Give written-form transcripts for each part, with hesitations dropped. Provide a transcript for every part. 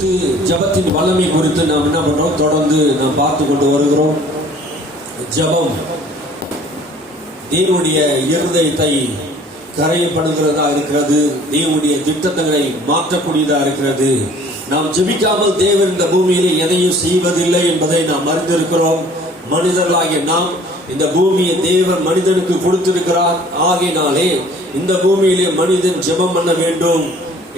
குறித்து, ஜபத்தின் வல்லமை குறித்து நாம் என்ன பண்றோம், தொடர்ந்து நாம் பார்த்து கொண்டு வருகிறோம். ஜபம் தேவனுடைய இருதயத்தை கரையப்படுகிறதா இருக்கிறது. தேவனுடைய திட்டங்களை மாற்றக்கூடியதா இருக்கிறது. நாம் ஜெபிக்காமல் தேவன் இந்த பூமியிலே எதையும் செய்வதில்லை என்பதை நாம் அறிந்திருக்கிறோம். மனிதர்களாகிய நாம் இந்த பூமியை தேவன் மனிதனுக்கு கொடுத்திருக்கிறார். ஆகையினாலே இந்த பூமியிலே மனிதன் ஜெபம் பண்ண வேண்டும்.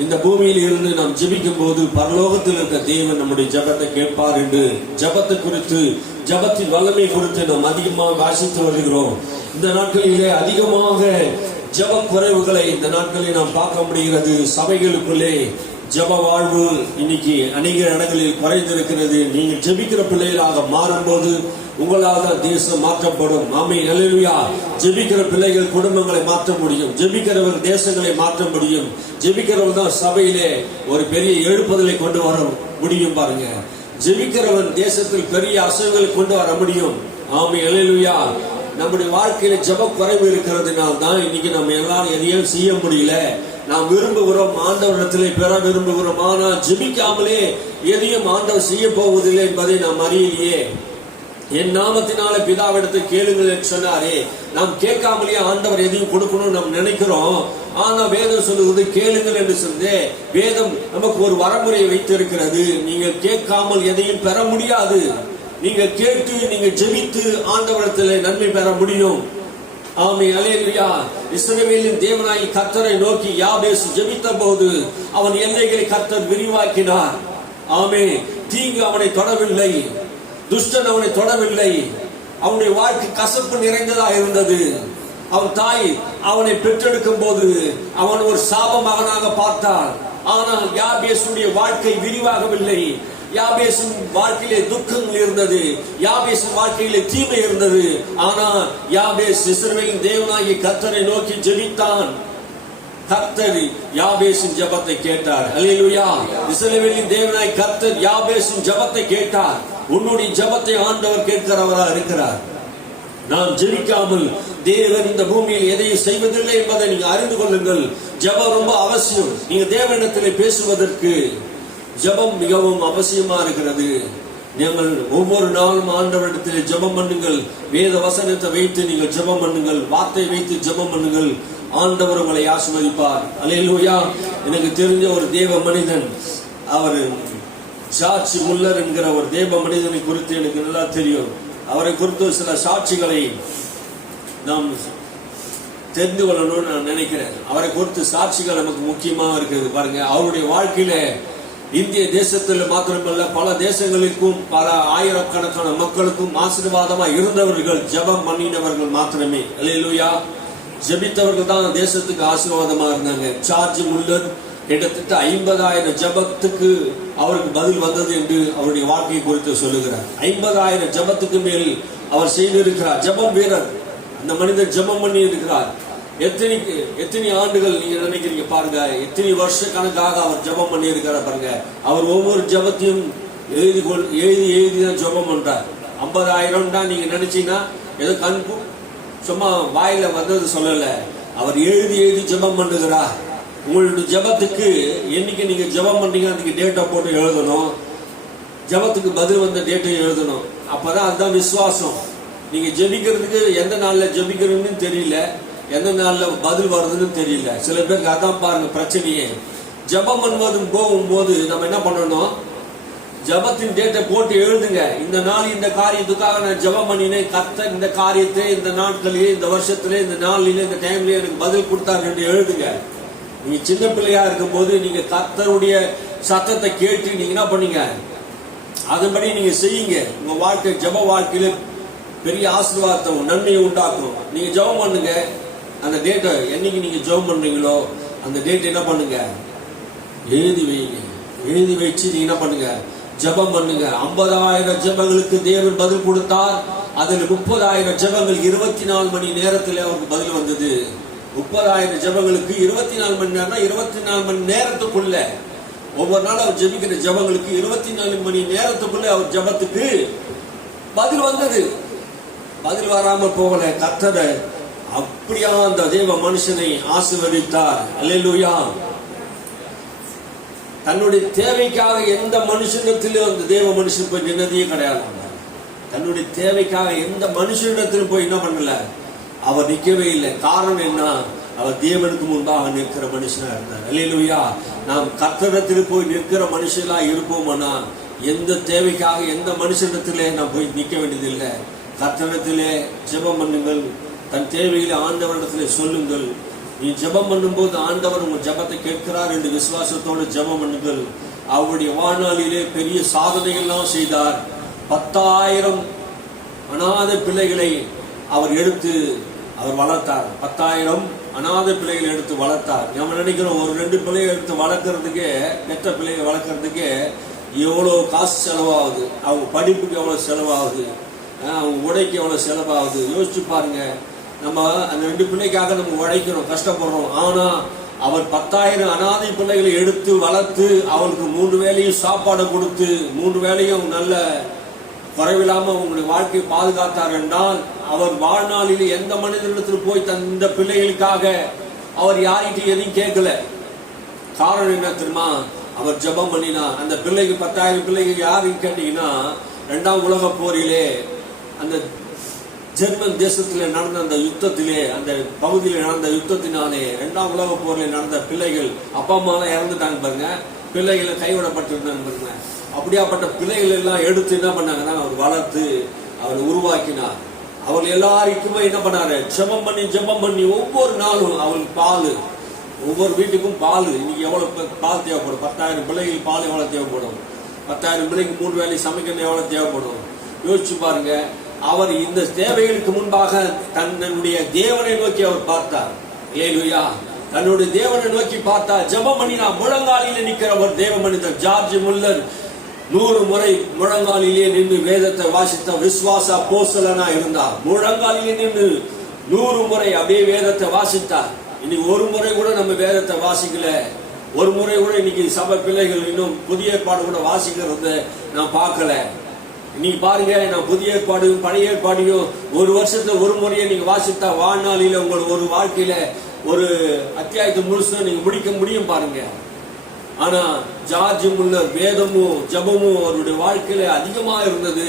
இந்த பூமியில் இருந்து நாம் ஜெபிக்கும் போது பரலோகத்தில் இருக்க தேவன் நம்முடைய ஜபத்தை கேட்பார் என்று ஜபத்தை குறித்து, ஜபத்தின் வல்லமை குறித்து நாம் அதிகமாக வாசித்து வருகிறோம். இந்த நாட்களிலே அதிகமாக ஜப குறைவுகளை இந்த நாட்களில் நாம் பார்க்க முடிகிறது. சபைகளுக்குள்ளே ஜப வாழ்வு இன்னைக்கு அநேக இடங்களில் குறைந்திருக்கிறது. நீங்கள் ஜெபிக்கிற பிள்ளைகளாக மாறும்போது உங்களால் தேசம் மாற்றப்படும். ஆமென், அல்லேலூயா. ஜெபிக்கிற பிள்ளைகள் குடும்பங்களை மாற்ற முடியும். ஜெபிக்கிறவர் தேசங்களை மாற்ற முடியும். ஜெபிக்கிறவர் தான் சபையிலே ஒரு பெரிய எழுப்புதலை கொண்டு வர முடியும். பாருங்க, ஜெபிக்கிறவன் தேசத்தில் பெரிய அசைவுகளை கொண்டு வர முடியும். ஆமென், அல்லேலூயா. நம்முடைய வாழ்க்கையில ஜப குறைவு இருக்கிறதுனால தான் இன்னைக்கு நம்ம எல்லாரும் எதையும் செய்ய முடியல. நாம் விரும்புகிறோம், ஆண்டவரிடத்திலே பெற விரும்புகிறோம். ஆனால் ஜெபிக்காமலே எதையும் ஆண்டவர் செய்ய போவதில்லை என்பதை நாம் அறியலையே. என் நாமத்தினால பிதாவிடத்தில் கேளுங்கள் என்று சொன்னாரே. நாம் கேட்காமலேயே ஆண்டவர் எதையும் கொடுக்கணும்னு நாம் நினைக்கிறோம். ஆனா வேதம் சொல்லுவது கேளுங்கள் என்று சொல்லி, வேதம் நமக்கு ஒரு வரமுறையை வைத்திருக்கிறது. நீங்கள் கேட்காமல் எதையும் பெற முடியாது. நீங்கள் கேட்டு, நீங்கள் ஜெபித்து ஆண்டவரிடத்திலே நன்மை பெற முடியும். ஆமென், அல்லேலூயா. இஸ்ரவேலின் தேவனாய் கர்த்தரை நோக்கி யாபேஸ் ஜெபித்த போது அவன் எல்லைகளை கர்த்தர் விரிவாக்கினார். ஆமென். தீங்கு அவனை தொடவில்லை, துஷ்டன் அவனை தொடவில்லை. அவனுடைய வாழ்க்கை கசப்பு நிறைந்ததா இருந்தது. அவன் தாய் அவனை பெற்றெடுக்கும் போது அவன் ஒரு சாப மகனாக பார்த்தார். ஆனால் யாபேசுடைய வாழ்க்கை விரிவாகவில்லை. யாபேசின் வாழ்க்கையிலே துக்கங்கள் இருந்தது. யாபேசின் வாழ்க்கையிலே தீமை இருந்தது. ஆனால் யாபேஸ் இஸ்ரவேலின் தேவனாகிய கர்த்தரை நோக்கி ஜெபித்தான். கர்த்தர் யாபேசின் ஜெபத்தை கேட்டார். அல்லேலூயா. இஸ்ரவேலின் தேவனாகிய கர்த்தர் யாபேசின் ஜெபத்தை கேட்டார். உன்னுடைய ஜெபத்தை ஆண்டவர் கேட்கிறவரா இருக்கிறார். நாம் ஜெபிக்காமல் தேவன் இந்த பூமியில் எதையும் செய்வதில்லை என்பதை நீங்க அறிந்து கொள்ளுங்கள். ஜெபம் ரொம்ப அவசியம். நீங்க தேவனிடத்திலே பேசுவதற்கு ஜெபம் மிகவும் அவசியமா இருக்கிறது. நீங்கள் ஒவ்வொரு நாளும் ஆண்டவரிடத்தில் ஜெபம் பண்ணுங்கள். வேத வசனத்தை வைத்து நீங்கள் ஜெபம் பண்ணுங்கள். வார்த்தை வைத்து ஜெபம் பண்ணுங்கள். ஆண்டவர் உங்களை ஆசீர்வதிப்பார். அல்லேலூயா. எனக்கு தெரிஞ்ச ஒரு தேவ மனிதன், அவர் சாட்சி முல்லர் என்கிற ஒரு தேவ மனிதனை குறித்து எனக்கு நல்லா தெரியும். அவரை குறித்து சில சாட்சிகளை நாம் தெரிந்து கொள்ளணும்னு நான் நினைக்கிறேன். அவரை குறித்து சாட்சிகள் நமக்கு முக்கியமா இருக்குது. பாருங்க, அவருடைய வாழ்க்கையில இந்திய தேசத்தில் மாத்திரமல்ல பல தேசங்களுக்கும் பல ஆயிரக்கணக்கான மக்களுக்கும் ஆசீர்வாதமா இருந்தவர்கள் ஜெபம் பண்ணினவர்கள் மாத்திரமே. அல்லேலூயா. ஜெபித்தவர்கள் தான் தேசத்துக்கு ஆசீர்வாதமா இருந்தாங்க. சார்ஜ் முல்லர் கிட்டத்தட்ட 50,000 ஜெபத்துக்கு அவருக்கு பதில் வந்தது என்று அவருடைய வாழ்க்கையை குறித்து சொல்லுகிறார். 50,000 ஜெபத்துக்கு மேல் அவர் செய்திருக்கிறார். ஜெபம் வீரர் அந்த மனிதன் ஜெபம் பண்ணி இருக்கிறார். எத்தனை ஆண்டுகள் நீங்க நினைக்கிறீங்க பாருங்க. எத்தனை வருஷ கணக்காக அவர் ஜெபம் பண்ணி இருக்கிறார் பாருங்க. அவர் ஒவ்வொரு ஜெபத்தையும் எழுதி தான் ஜெபம் பண்றார். 50,000 தான் நீங்க நினைச்சீங்கன்னா ஏதோ கண்பு சும்மா வாயில வந்தது சொல்லல. அவர் எழுதி ஜெபம் பண்ணுகிறார். உங்களுடைய ஜெபத்துக்கு என்னைக்கு நீங்க ஜெபம் பண்றீங்க அதுக்கு டேட்டா போட்டு எழுதணும். ஜெபத்துக்கு பதில் வந்த டேட்டை எழுதணும். அப்பதான் அதுதான் விசுவாசம். நீங்க ஜெபிக்கிறதுக்கு எந்த நாள்ல ஜெபிக்கிறதுன்னு தெரியல, எந்த நாள்ல பதில் வருதுன்னு தெரியல. சில பேருக்கு அதான் பாருங்க பிரச்சனையே. ஜெபம் பண்ணுவதும் போகும்போது நம்ம என்ன பண்ணணும், ஜெபத்தின் டேட்டை போட்டு எழுதுங்க. இந்த நாள் இந்த காரியத்துக்காக நான் ஜெபம் பண்ணினேன், கர்த்தர் இந்த காரியத்தை இந்த நாட்களிலே, இந்த வருஷத்திலே, இந்த நாளிலே, இந்த டைம்லயே எனக்கு பதில் கொடுத்தாங்க என்று எழுதுங்க. நீங்க சின்ன பிள்ளையா இருக்கும் போது நீங்க கர்த்தருடைய சத்தத்தை கேட்டு நீங்க என்ன பண்ணீங்க, அதன்படி நீங்க செய்யுங்க. உங்க வாழ்க்கை ஜெப வாழ்க்கையில பெரிய ஆசீர்வாதத்தை நன்மையை உண்டாக்கும். நீங்க ஜெபம் பண்ணுங்க. அந்த டேட்டை என்னைக்கு நீங்க ஜெபம் பண்றீங்களோ அந்த டேட் என்ன பண்ணுங்க, எழுதி வைங்க. எழுதி வச்சு நீங்க என்ன பண்ணுங்க, ஜெபம் பண்ணுங்க. 50,000 ஜெபங்களுக்கு தேவன் பதில் கொடுத்தார். அதில் 30,000 ஜெபங்கள் 24 மணி நேரத்தில் அவருக்கு பதில் வந்தது. 30,000 ஜெபங்களுக்கு 24 மணி நேரம்னா 24 மணி நேரத்துக்குள்ள, ஒவ்வொரு நாள் அவர் ஜெபிக்கிற ஜெபங்களுக்கு 24 மணி நேரத்துக்குள்ள அவர் ஜெபத்துக்கு பதில் வந்தது. பதில் வராமல் போகல. கர்த்தர் அப்படியா அந்த தேவ மனுஷனை ஆசீர்வதித்தார். அல்லேலூயா. தன்னுடைய தேவைக்காக எந்த மனுஷனிடத்திலும் அந்த தேவ மனுஷன் போய் நின்னதே கிடையாது. தன்னுடைய தேவைக்காக எந்த மனுஷனிடத்திலும் போய் என்ன பண்ணல, அவர் நிற்கவே இல்லை. காரணம் என்ன? அவர் தேவனுக்கு முன்பாக நிற்கிற மனுஷனா இருந்தார். அல்லேலூயா. நாம் கர்த்தரிடத்தில் போய் நிற்கிற மனுஷனா இருப்போம்னா எந்த தேவைக்காக எந்த மனுஷனிடத்திலே நாம் போய் நிற்க வேண்டியதில்லை. கர்த்தரிடத்திலே ஜெபம் பண்ணுங்கள், தன் தேவைகளை ஆண்டவரிடத்திலே சொல்லுங்கள். நீ ஜெபம் பண்ணும்போது ஆண்டவர் உங்கள் ஜெபத்தை கேட்கிறார் என்று விசுவாசத்தோடு ஜெபம் பண்ணுங்கள். அவருடைய வாழ்நாளிலே பெரிய சாதனைகள்லாம் செய்தார். 10,000 அநாத பிள்ளைகளை அவர் எடுத்து அவர் வளர்த்தார். 10,000 அநாத பிள்ளைகளை எடுத்து வளர்த்தார். நம்ம நினைக்கிறோம் ஒரு 2 பிள்ளைகளை எடுத்து வளர்க்கறதுக்கே, பெற்ற பிள்ளைகளை வளர்க்கறதுக்கே எவ்வளோ காசு செலவாகுது, அவங்க படிப்புக்கு எவ்வளோ செலவாகுது, அவங்க உடைக்கு எவ்வளோ செலவாகுது. யோசிச்சு பாருங்க. நம்ம அந்த 2 பிள்ளைக்காக நம்ம உழைக்கிறோம், கஷ்டப்படுறோம். ஆனா அவர் 10,000 அநாதை பிள்ளைகளை எடுத்து வளர்த்து அவருக்கு 3 வேளையும் சாப்பாடு கொடுத்து 3 வேளையும் நல்ல குறைவில்லாம உங்களுடைய வாழ்க்கையை பாதுகாத்தார் என்றால், அவர் வாழ்நாளில் எந்த மனிதனிடத்தில் போய் தந்த பிள்ளைகளுக்காக அவர் யார்கிட்ட எதையும் கேட்கல. காரணம் என்ன தெரியுமா? அவர் ஜெபம் பண்ணினா. அந்த பிள்ளைக்கு 10,000 பிள்ளைகள் யாருன்னு கேட்டீங்கன்னா, 2ஆம் உலக போரிலே அந்த ஜெர்மன் தேசத்திலே நடந்த அந்த யுத்தத்திலே, அந்த பகுதியில் நடந்த யுத்தத்தினாலே 2ஆம் உலக போரில் நடந்த பிள்ளைகள் அப்பா அம்மாலாம் இறந்துட்டாங்க பாருங்க, பிள்ளைகளை கைவிடப்பட்டிருந்தாங்க பாருங்க. அப்படியாப்பட்ட பிள்ளைகள் எல்லாம் எடுத்து என்ன பண்ணாங்கன்னா அவர் வளர்த்து அவர் உருவாக்கினார். அவர் எல்லாருக்குமே என்ன பண்ணாரு? ஜெபம் பண்ணி ஒவ்வொரு நாளும் அவருக்கு பால், ஒவ்வொரு வீட்டுக்கும் பால். இன்னைக்கு எவ்வளவு பால் தேவைப்படும்? 10,000 பிள்ளைகள் பால் எவ்வளவு தேவைப்படும்? 10,000 பிள்ளைக்கு 3 வேளை சமைக்கணும் எவ்வளவு தேவைப்படும்? யோசிச்சு பாருங்க. அவர் இந்த தேவைகளுக்கு முன்பாக தன்னுடைய தேவனை நோக்கி அவர் பார்த்தார். அல்லேலூயா. தன்னுடைய தேவனை நோக்கி பார்த்தார். ஜெபம் பண்ணினா. முழங்காலிலே நிற்கிறவர் தேவ மனிதர் ஜார்ஜ் முல்லர் 100 முறை முழங்காலிலே நின்று வேதத்தை வாசித்த விசுவாச அப்போஸ்தலனா இருந்தார். முழங்காலிலே நின்று 100 முறை அப்படியே வேதத்தை வாசித்தார். இன்னைக்கு ஒரு முறை கூட நம்ம வேதத்தை வாசிக்கல. ஒரு முறை கூட இன்னைக்கு சபை பிள்ளைகள் இன்னும் புதிய ஏற்பாடு கூட வாசிக்கிறது நான் பார்க்கல. நீங்க பாருங்க, நான் புதிய ஏற்பாடையும் பழைய ஏற்பாடையும் ஒரு வருஷத்துல ஒரு முறையை நீங்க வாசித்தா வாழ்நாளில உங்களுக்கு ஒரு வாழ்க்கையில ஒரு அத்தியாயத்தை முழுசு நீங்க முடிக்க முடியும் பாருங்க. ஆனா ஜார்ஜ் முல்லர் வேதமும் ஜபமும் அவருடைய வாழ்க்கையில அதிகமா இருந்தது.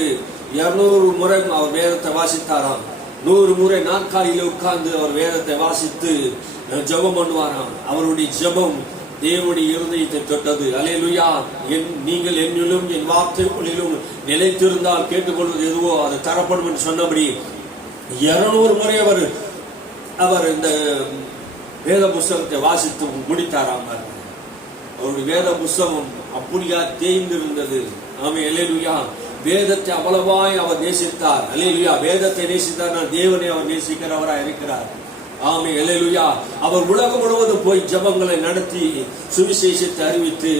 200 முறை அவர் வேதத்தை வாசித்தாராம். 100 முறை நாற்காலியில உட்கார்ந்து அவர் வேதத்தை வாசித்து ஜபம் பண்ணுவாராம். அவருடைய ஜபம் தேவனுடைய இருதயத்தை தொட்டது. அல்லேலூயா. நீங்கள் என்னிலும் என் வார்த்தைகளிலும் நிலைத்திருந்தால் கேட்டுக்கொள்வது எதுவோ அது தரப்படும் என்று சொன்னபடி 200 முறை அவர் இந்த வேத புஸ்தகத்தை வாசித்து முடித்தாராம். அவருடைய வேத புஸ்தகம் அப்படியா தேய்ந்திருந்தது. ஆமென். அல்லேலூயா. வேதத்தை அவ்வளவாய் அவர் நேசித்தார். அல்லேலூயா. வேதத்தை நேசித்தார், தேவனை அவர் நேசிக்கிறவராய் இருக்கிறார். ஆமென். அல்லேலூயா. அவர் உலகம் முழுவதும் போய் ஜெபங்களை நடத்தி சுவிசேஷத்தை அறிவித்து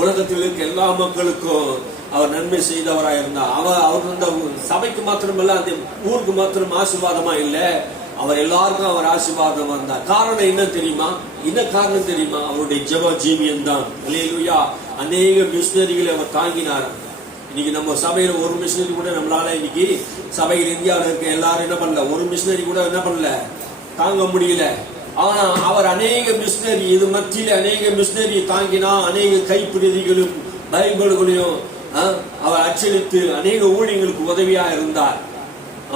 உலகத்தில் இருக்க எல்லா மக்களுக்கும் அவர் நன்மை செய்தவராய் இருந்தார். அவர் அந்த சபைக்கு மாத்திரமல்ல, அந்த ஊருக்கு மாத்திரம் ஆசீர்வாதமா இல்லை, அவர் எல்லாருக்கும் அவர் ஆசீர்வாதமா இருந்தார். காரணம் என்ன தெரியுமா? என்ன காரணம் தெரியுமா? அவருடைய ஜெப ஜீவியம் தான். அல்லேலூயா. அநேக மிஷனரிகளை அவர் தாங்கினார். இன்னைக்கு நம்ம சபையில ஒரு மிஷனரி கூட நம்மளால இன்னைக்கு சபையில் இந்தியாவில் இருக்க எல்லாரும் என்ன பண்ணல, ஒரு மிஷனரி கூட என்ன பண்ணல, தாங்க முடியல. ஆனா அவர் அநேக மிஷனரி, இது மத்தியில அநேக மிஷனரி தாங்கினா, அநேக கைப்பிரதிகளும் பைபிள்களையும் அவர் அச்சடித்து அநேக ஊழியர்களுக்கு உதவியா இருந்தார்.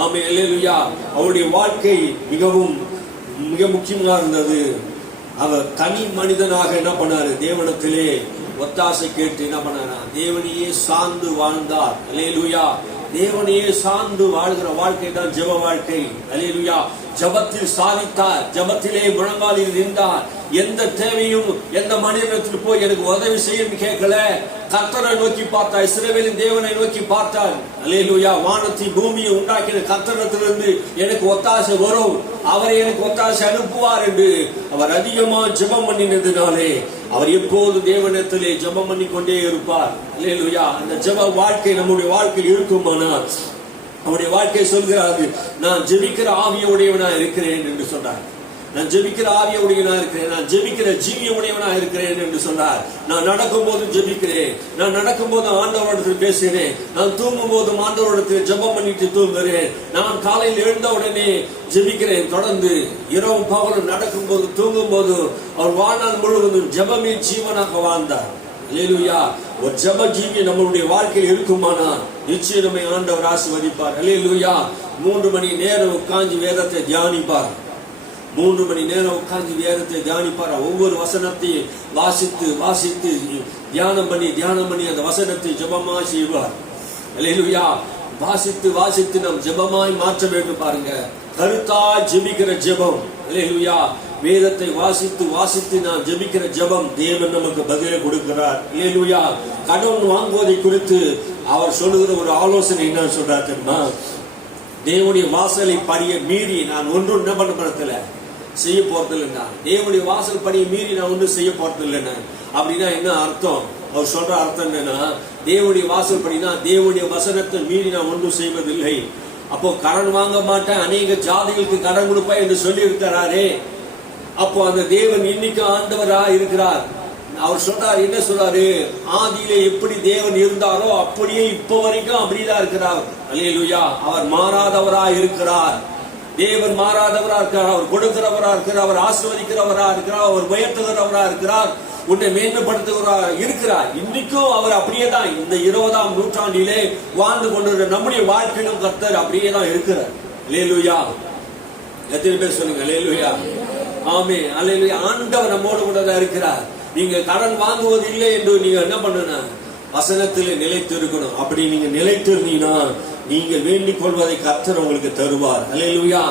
ஆமென். அல்லேலூயா. அவருடைய வாழ்க்கை மிக முக்கியமா இருந்தது. அவர் தனி மனிதனாக என்ன பண்ணாரு? தேவனிடத்திலே ஒத்தாசை கேட்டு என்ன பண்ணாரா? தேவனையே சார்ந்து வாழ்ந்தார். அல்லேலூயா. தேவனையே சார்ந்து வாழ்கிற வாழ்க்கை தான் ஜெப வாழ்க்கை. அல்லேலூயா. ஜெபத்தில் சாதித்தார், ஜெபத்திலே முழங்காலில் நின்றார். எந்த தேவையும் எந்த மனிதனத்தில் போய் எனக்கு உதவி செய்யன்னு கேட்கல. கர்த்தரை நோக்கி பார்த்தார், இஸ்ரவேலின் தேவனை நோக்கி பார்த்தார். அல்லேலூயா. வானத்தை பூமியை உண்டாக்கின கர்த்தரிடத்திலிருந்து எனக்கு ஒத்தாசை வரும், அவரை எனக்கு ஒத்தாசை அனுப்புவார் என்று அவர் அதிகமா ஜெபம் பண்ணினதுனாலே அவர் எப்போது தேவனிடத்திலே ஜெபம் பண்ணி கொண்டே இருப்பார். அல்லேலூயா. அந்த ஜெப வாழ்க்கை நம்முடைய வாழ்க்கையில் இருக்குமானால் அவருடைய வாழ்க்கை சொல்கிறாரு, நான் ஜெபிக்கிற ஆவியுடையவனா இருக்கிறேன் என்று சொன்னார். நான் ஜெபிக்கிற ஆவியுடையவனா இருக்கிறேன், நான் ஜெபிக்கிற ஜீவியுடையவனா இருக்கிறேன் என்று சொன்னார். நான் நடக்கும் போது ஜெபிக்கிறேன், நான் நடக்கும் போது ஆண்டவரிடத்தில் பேசுகிறேன், நான் தூங்கும் போதும் ஆண்டவரிடத்தில் ஜெபம் பண்ணிட்டு தூங்குகிறேன், நான் காலையில் எழுந்த உடனே ஜெபிக்கிறேன். தொடர்ந்து இரவும் பகலும் நடக்கும் போது தூங்கும் போது அவர் வாழ்நாள் முழுவதும் ஜெபமே ஜீவனாக வாழ்ந்தார். அல்லேலூயா. ஒரு ஜெப ஜீவி நம்மளுடைய வாழ்க்கையில் இருக்குமானால் நிச்சயம் நம்மை ஆண்டவர் ஆசீர்வதிப்பார். அல்லேலூயா. 3 மணி நேரம் உட்கார்ந்து வேதத்தை தியானிப்பார். 3 மணி நேரம் உட்கார்ந்து வேதத்தை தியானிப்பார். ஒவ்வொரு வசனத்தை வாசித்து வாசித்து தியானம் பண்ணி அந்த வசனத்தை ஜெபமா செய்வார். அல்லேலூயா. வாசித்து வாசித்து நாம் ஜெபமாய் மாற்ற வேண்டும். பாருங்க, கருத்தாய் ஜெபிக்கிற ஜெபம். அல்லேலூயா. வேதத்தை வாசித்து வாசித்து நாம் ஜெபிக்கிற ஜெபம் தேவன் நமக்கு பதிலை கொடுக்கிறார். அல்லேலூயா. கடன் வாங்குவதை குறித்து அவர் சொல்லுகிற ஒரு ஆலோசனை என்ன சொல்றார் தெரியுமா? தேவனுடைய வாசலை படிய மீறி நான் ஒன்றும் என்ன பண்ண செய்ய போறது இல்லைன்னா, தேவனுடைய வாசல் படியை மீறி நான் ஒன்றும் செய்ய போறது இல்லைன்னா, அப்படின்னா என்ன அர்த்தம்? அவர் சொல்ற அர்த்தம் என்னன்னா, தேவனுடைய வாசல் படினா தேவனுடைய வசனத்தை மீறி நான் ஒன்றும் செய்வதில்லை. அப்போ கடன் வாங்க மாட்டேன், அநேக ஜாதிகளுக்கு கடன் கொடுப்பேன் என்று சொல்லி இருக்கிறாரே. அப்போ அந்த தேவன் இன்னைக்கு ஆண்டவரா இருக்கிறார். அவர் சொல்றாரு, என்ன சொல்றாரு? ஆதியிலே எப்படி தேவன் இருந்தாரோ அப்படியே இப்ப வரைக்கும் அப்படிதான் இருக்கிறார். அல்லேலூயா. அவர் மாறாதவரா இருக்கிறார். தேவன் மாறாதவரா இருக்கிறார். அவர் கொடுக்கிறவரா இருக்கிறார். அவர் ஆசீர்வதிக்கிறவரா இருக்கிறார். அவர் உயர்த்துகிறவரா இருக்கிறார். உன்னை மேன்மைப்படுத்துகிறவரா இருக்கிறார். இன்னைக்கும் அவர் அப்படியே தான் இந்த 20ஆம் நூற்றாண்டிலே வாழ்ந்து கொண்டிருக்கிற நம்முடைய வாழ்க்கையிலும் கர்த்தர் அப்படியே தான் இருக்கிறார். அல்லேலூயா. எத்தனை பேர் சொல்லுங்க அல்லேலூயா. ஆமே. அல்லேலூயா. ஆண்டவர் நம்மோடு கூட தான் இருக்கிறார். நீங்க கடன் வாங்குவது இல்லை என்று நீங்க என்ன பண்ணணும்? வசனத்திலே நிலைத்து இருக்கணும். அப்படி நீங்க நிலைத்து இருந்தீங்கன்னா நீங்கள் வேண்டிக் கொள்வதை கர்த்தர் உங்களுக்கு தருவார். அல்லேலூயா.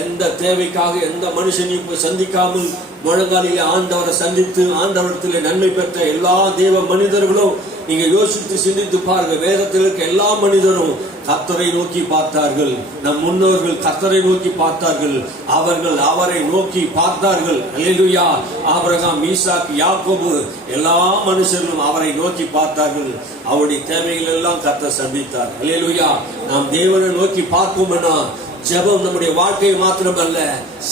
எந்த தேவைக்காக எந்த மனுஷனையும் சந்திக்காமல் முழங்காலிலே ஆண்டவரை சந்தித்து ஆண்டவரத்திலே நன்மை பெற்ற எல்லா தேவ மனிதர்களும் நீங்க யோசித்து சிந்தித்து பாருங்க. வேதத்தில் இருக்க எல்லா மனிதரும் கர்த்தரை நோக்கி பார்த்தார்கள். நம் முன்னோர்கள் கர்த்தரை நோக்கி பார்த்தார்கள். அவர்கள் அவரை நோக்கி பார்த்தார்கள். அல்லேலூயா. ஆபிரகாம், ஈசாக்கு, யாக்கோபு எல்லா மனுஷர்களும் அவரை நோக்கி பார்த்தார்கள். அவருடைய தேவைகள் எல்லாம் கர்த்தர் சந்தித்தார். அல்லேலூயா. நாம் தேவனை நோக்கி பார்ப்போம்னா ஜெபம் நம்முடைய வாழ்க்கையை மாத்திரமல்ல,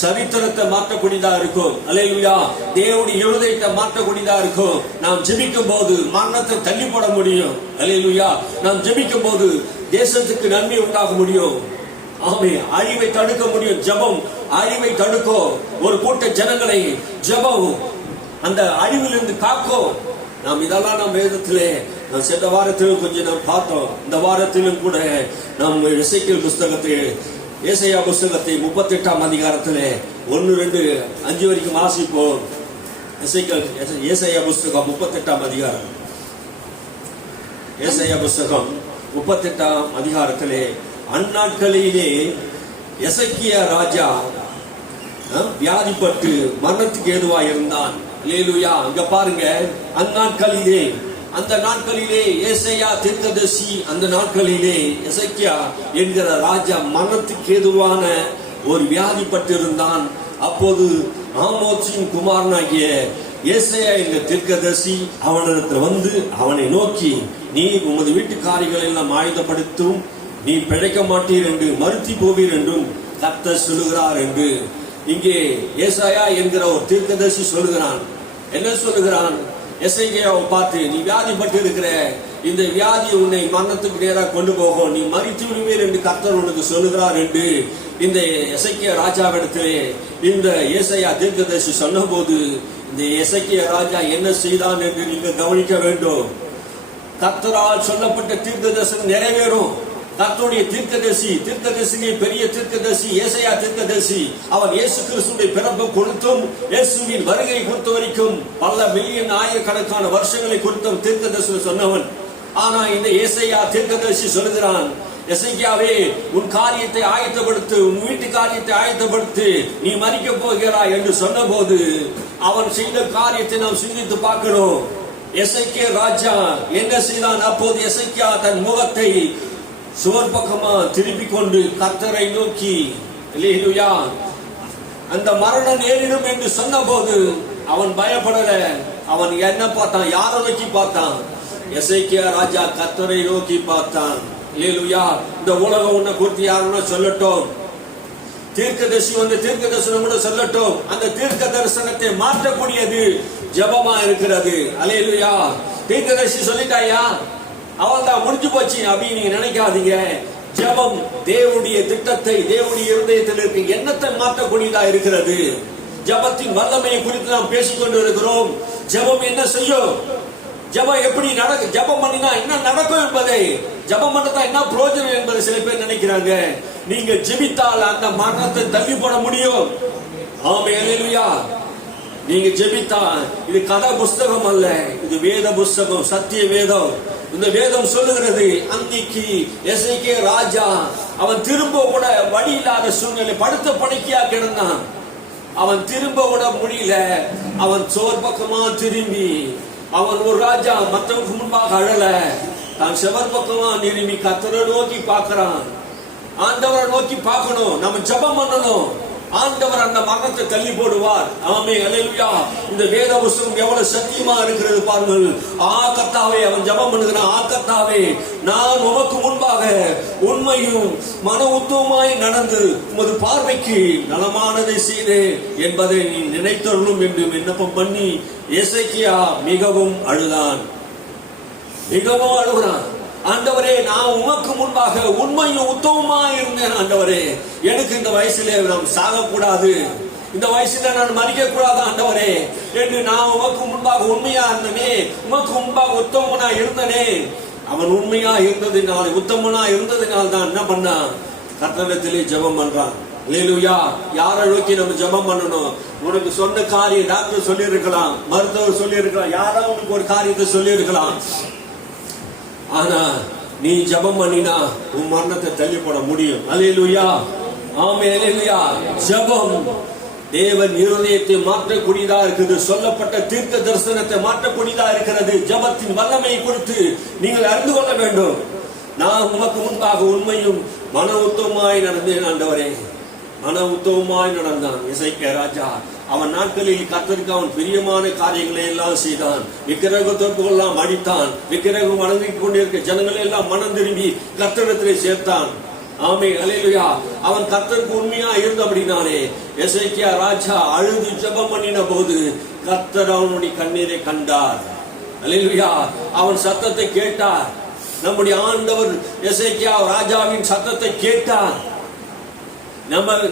சரித்திரத்தை மாற்றக்கூடியதா இருக்கும். அல்லேலூயா. தேவனுடைய இருதயத்தை மாற்றக்கூடியதா இருக்கும். நாம் ஜெபிக்கும் போது மரணத்தை தள்ளி போட முடியும். அல்லேலூயா. நாம் ஜெபிக்கும் போது தேசத்துக்கு நன்மை உண்டாக முடியும். ஆமே. அழிவை தடுக்க முடியும். ஜெபம் அழிவை தடுக்கும். ஒரு கூட்ட ஜனங்களை ஜெபம் அந்த அழிவிலிருந்து காக்கும். நாம் இதெல்லாம் நம் வேதத்திலே சென்ற வாரத்திலும் கொஞ்சம் நாம் பார்த்தோம். இந்த வாரத்திலும் கூட நாம் எசேக்கியேல் புஸ்தகத்தை, ஏசாயா புஸ்தகத்தை 38ஆம் அதிகாரத்திலே 1, 2, 5 வரைக்கும் வாசிப்போம். ஏசாயா புஸ்தகம் 38ஆம் அதிகாரம். ஏசாயா புஸ்தகம் 38ஆம் அதிகாரத்திலே, அந்நாட்களிலே எசேக்கியா ராஜா வியாதிப்பட்டு மரணத்துக்கு ஏதுவாய் இருந்தான். அல்லேலூயா. அங்க பாருங்க, அந்நாட்களிலே, அந்த நாட்களிலே ஏசாயா தீர்க்கதரிசி, அந்த நாட்களிலே எசேக்கியா என்கிற ராஜா மரணத்துக்கு ஏதுவான ஒரு வியாதிப்பட்டிருந்தான். அப்போது ஆமோத்சின் குமாரனாகிய ஏசாயா என்ற தீர்க்கதரிசி அவனிடத்தில் வந்து அவனை நோக்கி, நீ உமது வீட்டுக்காரிகளை எல்லாம் ஆயுதப்படுத்தும், நீ பிழைக்க மாட்டீர் என்று மறுத்தி போவீர் என்றும் கர்த்தர் சொல்லுகிறார் என்று இங்கே ஏசாயா என்கிற ஒரு தீர்க்கதரிசி சொல்லுகிறான். என்ன சொல்லுகிறான்? எசேக்கியாவை பார்த்து, நீ வியாதிப்பட்டு இருக்கிற, இந்த வியாதி உன்னை மரணத்துக்கு நேராக கொண்டு போகும், நீ மரித்து விடுவீர் என்று கர்த்தர் உனக்கு சொல்லுகிறார் என்று இந்த எசேக்கியா ராஜாவிடத்திலே இந்த ஏசாயா தீர்க்கதரிசி சொன்ன போது, இந்த எசேக்கியா ராஜா என்ன செய்தான் என்று நீங்கள் கவனிக்க வேண்டும். கர்த்தரால் சொல்லப்பட்ட தீர்க்கதரிசனம் நிறைவேறும். கர்த்தருடைய தீர்க்கதரிசி பெரிய தீர்க்கதரிசி ஏசாயா தீர்க்கதரிசி. அவர் இயேசு கிறிஸ்துவின் பிறப்பு குறித்தும் இயேசுவின் வருகை குறித்த வரைக்கும் பல மில்லியன் ஆயிரக்கணக்கான வருஷங்களை குறித்தும் தீர்க்கதரிசி சொன்னவன். ஆனா இந்த ஏசாயா தீர்க்கதரிசி சொல்லுகிறான், எசேக்கியாவே, உன் காரியத்தை ஆயத்தப்படுத்து, உன் வீட்டு காரியத்தை ஆயத்தப்படுத்து, நீ மரிக்க போகிறாய் என்று சொன்ன போது அவன் செய்த காரியத்தை நாம் சிந்தித்து பார்க்கணும். எசேக்கியா ராஜா என்ன செய்தான்? அப்போது எசேக்கியா தன் முகத்தை சுவர் பக்கமா திருப்பி கொண்டு கர்த்தரை நோக்கி, அல்லேலூயா, அந்த மரணம் நேரிடும் என்று சொன்ன போது அவன் பயப்படல. அவன் என்ன பார்த்தான்? யாரை நோக்கி பார்த்தான்? எசேக்கியா ராஜா கர்த்தரை நோக்கி பார்த்தான். அல்லேலூயா. இந்த உலகம் உன்னை குறித்து யாருன்னா சொல்லட்டும், தீர்க்கதரிசி வந்து தீர்க்க தரிசனம் கூட சொல்லட்டும், அந்த தீர்க்க தரிசனத்தை மாற்றக்கூடியது ஜெபமா இருக்கிறது. அல்லேலூயா. தீர்க்கதரிசி சொல்லிட்டாயா, அவள் தான் முடிஞ்சு போச்சு அப்படின்னு நீங்க நினைக்காதீங்க. ஜெபம் தேவனுடைய திட்டத்தை, தேவனுடைய இருதயத்தில் இருக்க எண்ணத்தை மாற்றக்கூடியதா இருக்கிறது. ஜெபத்தின் வல்லமையை குறித்து நாம் பேசிக்கொண்டு இருக்கிறோம். ஜெபம் என்ன செய்யும்? ஜெபம் எப்படி நடக்கும், ஜெபம் பண்ணினா என்ன நடக்கும் என்பதை, ஜெபம் பண்ணதா என்ன பிரயோஜனம் என்பதை சில பேர் நினைக்கிறாங்க. நீங்க ஜெபித்தால் அந்த மரணத்தை தள்ளி போட முடியும். ஆமென், அல்லேலூயா. நீங்க ஜெபித்தா, இது கதை புஸ்தகம் அல்ல, இது வேத புஸ்தகம், சத்திய வேதம். இந்த வேதம் சொல்லுகிறது, அன்னைக்கு எசேக்கியா ராஜா அவன் திரும்ப கூட வழி இல்லாத சூழ்நிலை, படுத்த படுக்கையா கிடந்தான். அவன் திரும்ப விட முடியல. அவன் சோர் பக்கமா திரும்பி, அவன் ஒரு ராஜா மற்றவனுக்கு முன்பாக அழல, தான் செவர் பக்கமா திரும்பி கர்த்தரை நோக்கி பார்க்கிறான். ஆண்டவரை நோக்கி பார்க்கணும், நம்ம ஜெபம் பண்ணணும். ஆண்டவர் அந்த மரணத்தை தள்ளி போடுவார். ஆமென், அல்லேலூயா. இந்த வேத புஸ்தகம் எவ்வளவு சத்தியமா இருக்கிறது பாருங்கள். கர்த்தாவே, அவன் ஜெபம் பண்ணுகிறான். கர்த்தாவே, நான் உமக்கு முன்பாக உண்மையும் மன உத்தமமாய் நடந்து உமது பார்வைக்கு நலமானதை செய்தேன் என்பதை நீ நினைத்தருளும் என்று விண்ணப்பம் பண்ணி எசேக்கியா மிகவும் அழுதான். மிகவும் அழுகிறான். ஆண்டவரே, நான் உமக்கு முன்பாக உண்மையும் உத்தமமா இருந்தேன். ஆண்டவரே, எனக்கு இந்த வயசுல நாம் சாகக்கூடாது, இந்த வயசுல நான் மறிக்க கூடாது ஆண்டவரே என்று நான் உமக்கு முன்பாக உண்மையா இருந்தனே, உமக்கு முன்பாக உத்தமனா இருந்தனே. அவன் உண்மையா இருந்ததினால், உத்தமனா இருந்ததினால் தான் என்ன பண்ணான், கர்த்தரிடத்திலே ஜெபம் பண்றான். அல்லேலூயா. யாரை நோக்கி நம்ம ஜெபம் பண்ணணும்? உனக்கு சொன்ன காரியம் டாக்டர் சொல்லி இருக்கலாம், மருத்துவர் சொல்லி இருக்கலாம், யாரோ உனக்கு ஒரு காரியத்தை சொல்லி இருக்கலாம். ஆனா நீ ஜெபம் பண்ணினா உன் மரணத்தை தள்ளி போட முடியும். அல்லேலூயா. ஆமென், அல்லேலூயா. ஜெபம் தேவன் இருதயத்தை மாற்றக்கூடியதா இருக்குது. சொல்லப்பட்ட தீர்க்க தரிசனத்தை மாற்றக்கூடியதா இருக்கிறது. ஜெபத்தின் வல்லமையை குறித்து நீங்கள் அறிந்து கொள்ள வேண்டும். நான் உமக்கு முன்பாக உண்மையும் மன உத்தமமாய் நடந்தேன் ஆண்டவரே. மன உத்தமமாய் நடந்தான் எசேக்கியா ராஜா. அவன் நாட்களில் கர்த்தருக்கு அவன் பிரியமான காரியங்களை எல்லாம் செய்தான். விக்கிரகத்தோப்புகள்லாம் அடித்தான். விக்கிரகம் வணங்கிக் கொண்டிருக்க ஜனங்களை எல்லாம் மனம் திரும்பி கர்த்தரிடத்திலே சேர்த்தான். ஆமென், அல்லேலூயா. அவன் கர்த்தருக்கு உண்மையா இருந்தபடினாலே எசேக்கியா ராஜா அழுது ஜெபம் பண்ணின போது கர்த்தர் அவனுடைய கண்ணீரை கண்டார். அல்லேலூயா. அவன் சத்தத்தை கேட்டார். நம்முடைய ஆண்டவர் எசேக்கியா ராஜாவின் சத்தத்தை கேட்டார்.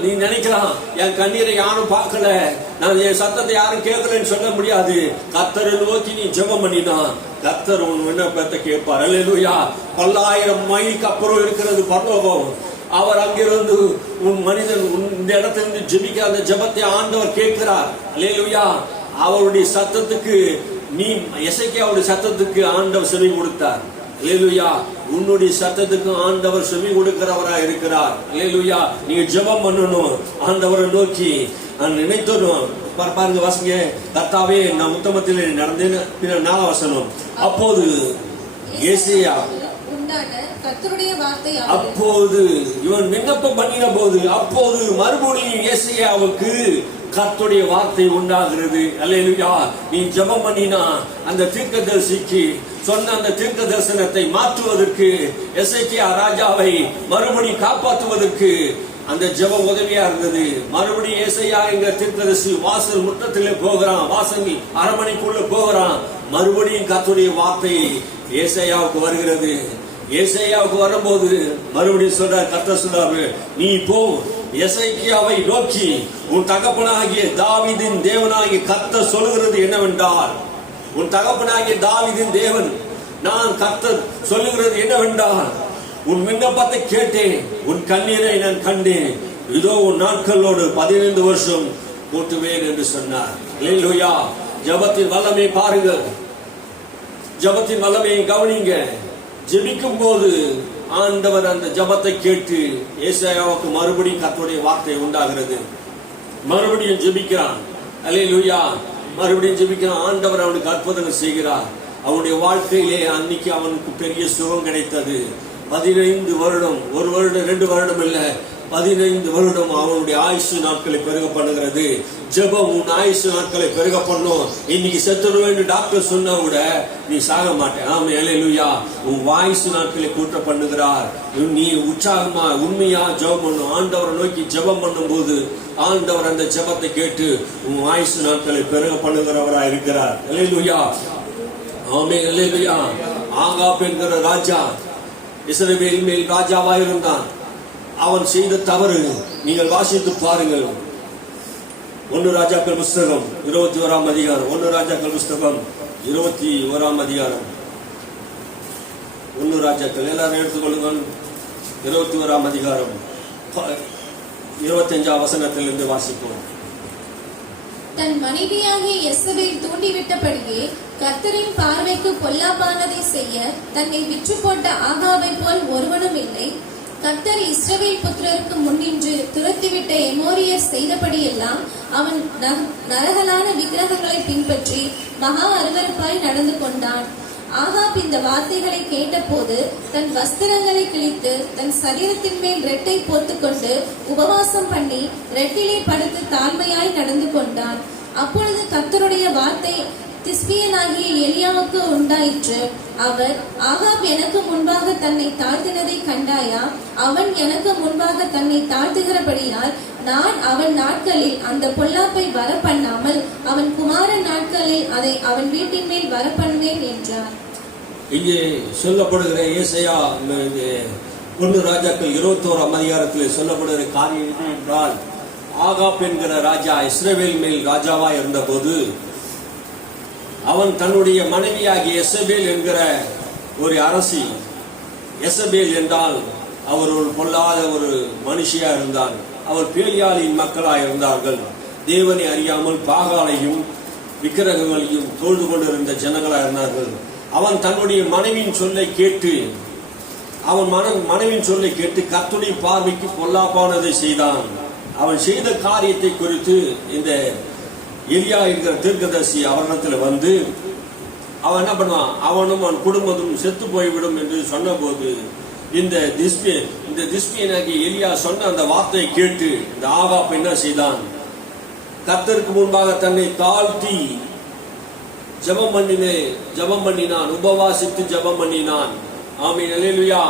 நீ நினைக்கலாம், என் கண்ணீரை யாரும் பார்க்கல, நான் என் சத்தத்தை யாரும் கேட்கலன்னு சொல்ல முடியாது. கர்த்தரை நோக்கி நீ ஜெபம் பண்ணினா கர்த்தர் உன் விண்ணப்பத்தை கேட்பார். அல்லேலூயா. 1000 மைலுக்கு அப்புறம் இருக்கிறது பரலோகம். அவர் அங்கிருந்து உன் மனிதன் இந்த இடத்திலிருந்து ஜெபிக்க அந்த ஜெபத்தை ஆண்டவர் கேட்கிறார். அல்லேலூயா. அவருடைய சத்தத்துக்கு, நீ எசேக்கியாவுடைய சத்தத்துக்கு ஆண்டவர் செவி கொடுத்தார். அல்லேலூயா. உன்னுடைய சத்தத்துக்கு ஆண்டவர் செவி கொடுக்கிறவராக இருக்கிறார். அல்லேலூயா. நீங்க ஜெபம் பண்ணணும், ஆண்டவரை நோக்கி நினைத்தணும். பாருங்க, வாசிங்க. கர்த்தாவே, நான் உத்தமத்தில் நடந்தேன். 4 வசனம். அப்போது ஏசாயா, அப்போது இவன் விண்ணப்பம் பண்ணின போது, அப்போது மறுபடியும் ஏசாயாவுக்கு கர்த்தருடைய வார்த்தை உண்டாகிறது. அல்லேலூயா. நீ ஜெபம் பண்ணினா அந்த தீர்க்கதரிசிக்கு சொன்ன அந்த தீர்க்க தரிசனத்தை மாற்றுவதற்கு, எசேக்கியா ராஜாவை மறுபடி காப்பாற்றுவதற்கு அந்த ஜெபம் உதவியா இருந்தது. மறுபடியும் ஏசாயா என்ற தீர்க்கதரிசி வாசல் முற்றத்திலே போகிறான், வாசல் அரமனைக்குள்ள போகிறான். மறுபடியும் கர்த்தருடைய வார்த்தை ஏசாயாவுக்கு வருகிறது. ஏசாயாவுக்கு வரும்போது மறுபடியும் சொல்றார், கர்த்தர் சொல்றாரு, நீ போ, எசேக்கியாவை நோக்கி உன் தகப்பனாகிய தாவீதின் தேவனாகிய கர்த்தர் சொல்லுகிறது என்னவென்றால், உன் தகப்பனாகிய தாவீதின் தேவன் நான் கர்த்தர் சொல்லுகிறது என்னவென்றால், உன் விண்ணப்பத்தை கேட்டேன், உன் கண்ணீரை நான் கண்டேன், இதோ உன் நாட்களோடு 15 வருஷம் கூட்டுவேன் என்று சொன்னார். அல்லேலூயா. ஜெபத்தின் வல்லமை பாருங்கள், ஜெபத்தின் வல்லமையை கவனிங்க. ஜெபிக்கும் போது ஆண்டவர் அந்த ஜெபத்தை கேட்டு ஏசாயாவுக்கு மறுபடியும் கர்த்தருடைய வார்த்தை உண்டாகிறது. மறுபடியும் ஜெபிக்கிறான். அல்லேலூயா. மறுபடியும் ஜெபிக்கிறான். ஆண்டவர் அவனுக்கு அற்புதங்கள் செய்கிறார். அவனுடைய வாழ்க்கையிலே அன்னைக்கு அவனுக்கு பெரிய சுகம் கிடைத்தது. 15 வருடம், 1 வருடம் 2 வருடம் இல்ல, 15 வருடம் அவனுடைய ஆயுசு நாட்களை பெருக பண்ணுகிறது. ஜெபம் உன் ஆயுசு நாட்களை பெருக பண்ணும். இன்னைக்கு செத்துடுவேன் டாக்டர் சொன்னா கூட நீ சாக மாட்டேன். ஆமென், அல்லேலூயா. உன் ஆயுசு நாட்களை கூட்ட பண்ணுகிறார். நீ உற்சாகமா உண்மையா ஜெபம் பண்ணும். ஆண்டவரை நோக்கி ஜெபம் பண்ணும் போது ஆண்டவர் அந்த ஜெபத்தை கேட்டு உன் ஆயுசு நாட்களை பெருக பண்ணுகிறவராய் இருக்கிறார். அல்லேலூயா. ஆமென், அல்லேலூயா. ஆகாப் என்கிற ராஜா இஸ்ரவேலின் மேல் ராஜாவாய் இருந்தான். அவன் செய்த தவறு நீங்கள் வாசித்து பாருங்கள். 1 ராஜாக்கள் புஸ்தகம் 21ஆம் அதிகாரம், 1 ராஜாக்கள் புஸ்தகம் 21ஆம் அதிகாரம் 1 ராஜாக்கள் எல்லாரும் எடுத்துக்கொள்ளுங்கள். 21ஆம் அதிகாரம் 25ஆம் வசனத்திலிருந்து வாசிப்போம். தன் மனைவியாகிய யெசபேல் தூண்டிவிட்டபடியே கர்த்தரின் பார்வைக்கு பொல்லாப்பானதை செய்ய தன்னை விற்று போட்ட ஆகாவை போல் ஒருவனும் இல்லை. கர்த்தர் இஸ்ரவேல் புத்திரருக்கு முன்னின்று துரத்திவிட்ட எமோரியர் செய்தபடியெல்லாம் அவன் நரகலான விக்கிரகங்களை பின்பற்றி மகா அருவருப்பாய் நடந்து கொண்டான். ஆகாப் இந்த வார்த்தைகளை கேட்டபோது தன் வஸ்திரங்களை கிழித்து தன் சரீரத்தின் மேல் ரெட்டை போத்துக்கொண்டு உபவாசம் பண்ணி ரெட்டிலே படுத்து தாழ்மையாய் நடந்து கொண்டான். அப்பொழுது கர்த்தருடைய வார்த்தை திஸ்பியனாகிய எலியாவுக்கு உண்டாயிற்று. அவர், ஆகாப் எனக்கு முன்பாக தன்னை தாழ்த்தினதை கண்டாயா? அவன் எனக்கு முன்பாக தன்னை தாழ்த்துகிறபடியால் நான் அவன் நாட்களில் அந்த பொல்லாப்பை வரப்பண்ணாமல் அவன் குமாரன் நாட்களில் அதை அவன் வீட்டின் மேல் வரப்பண்ணுவேன் என்றார். இங்கே சொல்லப்படுகிற ஏசாயா 1 ராஜாக்கள் 21ஆம் அதிகாரத்தில் சொல்லப்படுகிற காரியம் என்ன என்றால், ஆகாப் என்கிற ராஜா இஸ்ரவேல் மேல் ராஜாவாய் இருந்தபோது அவன் தன்னுடைய மனைவியாகிய யெசபேல் என்கிற ஒரு அரசி, யெசபேல் என்றால் அவர் ஒரு பொல்லாத ஒரு மனுஷியா இருந்தான். அவர் பேலியாளின் மக்களாய் இருந்தார்கள். தேவனை அறியாமல் பாகாலையும் விக்கிரகங்களையும் தொழுது கொண்டிருந்த ஜனங்களாய் இருந்தார்கள். அவன் தன்னுடைய மனைவியின் சொல்லை கேட்டு கர்த்தருடைய பார்வைக்கு பொல்லாப்பானதை செய்தான். அவன் செய்த காரியத்தை குறித்து இந்த எலியா என்கிற தீர்க்கதரிசி அவரிடத்துல வந்து அவன் என்ன பண்ணுவான், அவனும் அவன் குடும்பமும் செத்து போய்விடும் என்று சொன்னபோது இந்த திஸ்பியனாகிய எலியா சொன்ன அந்த வார்த்தையை கேட்டு இந்த ஆகாப் என்ன செய்தான், கர்த்தருக்கு முன்பாக தன்னை தாழ்த்தி ஜெபம் பண்ணினான், உபவாசித்து ஜெபம் பண்ணினான். ஆமென், அல்லேலூயா.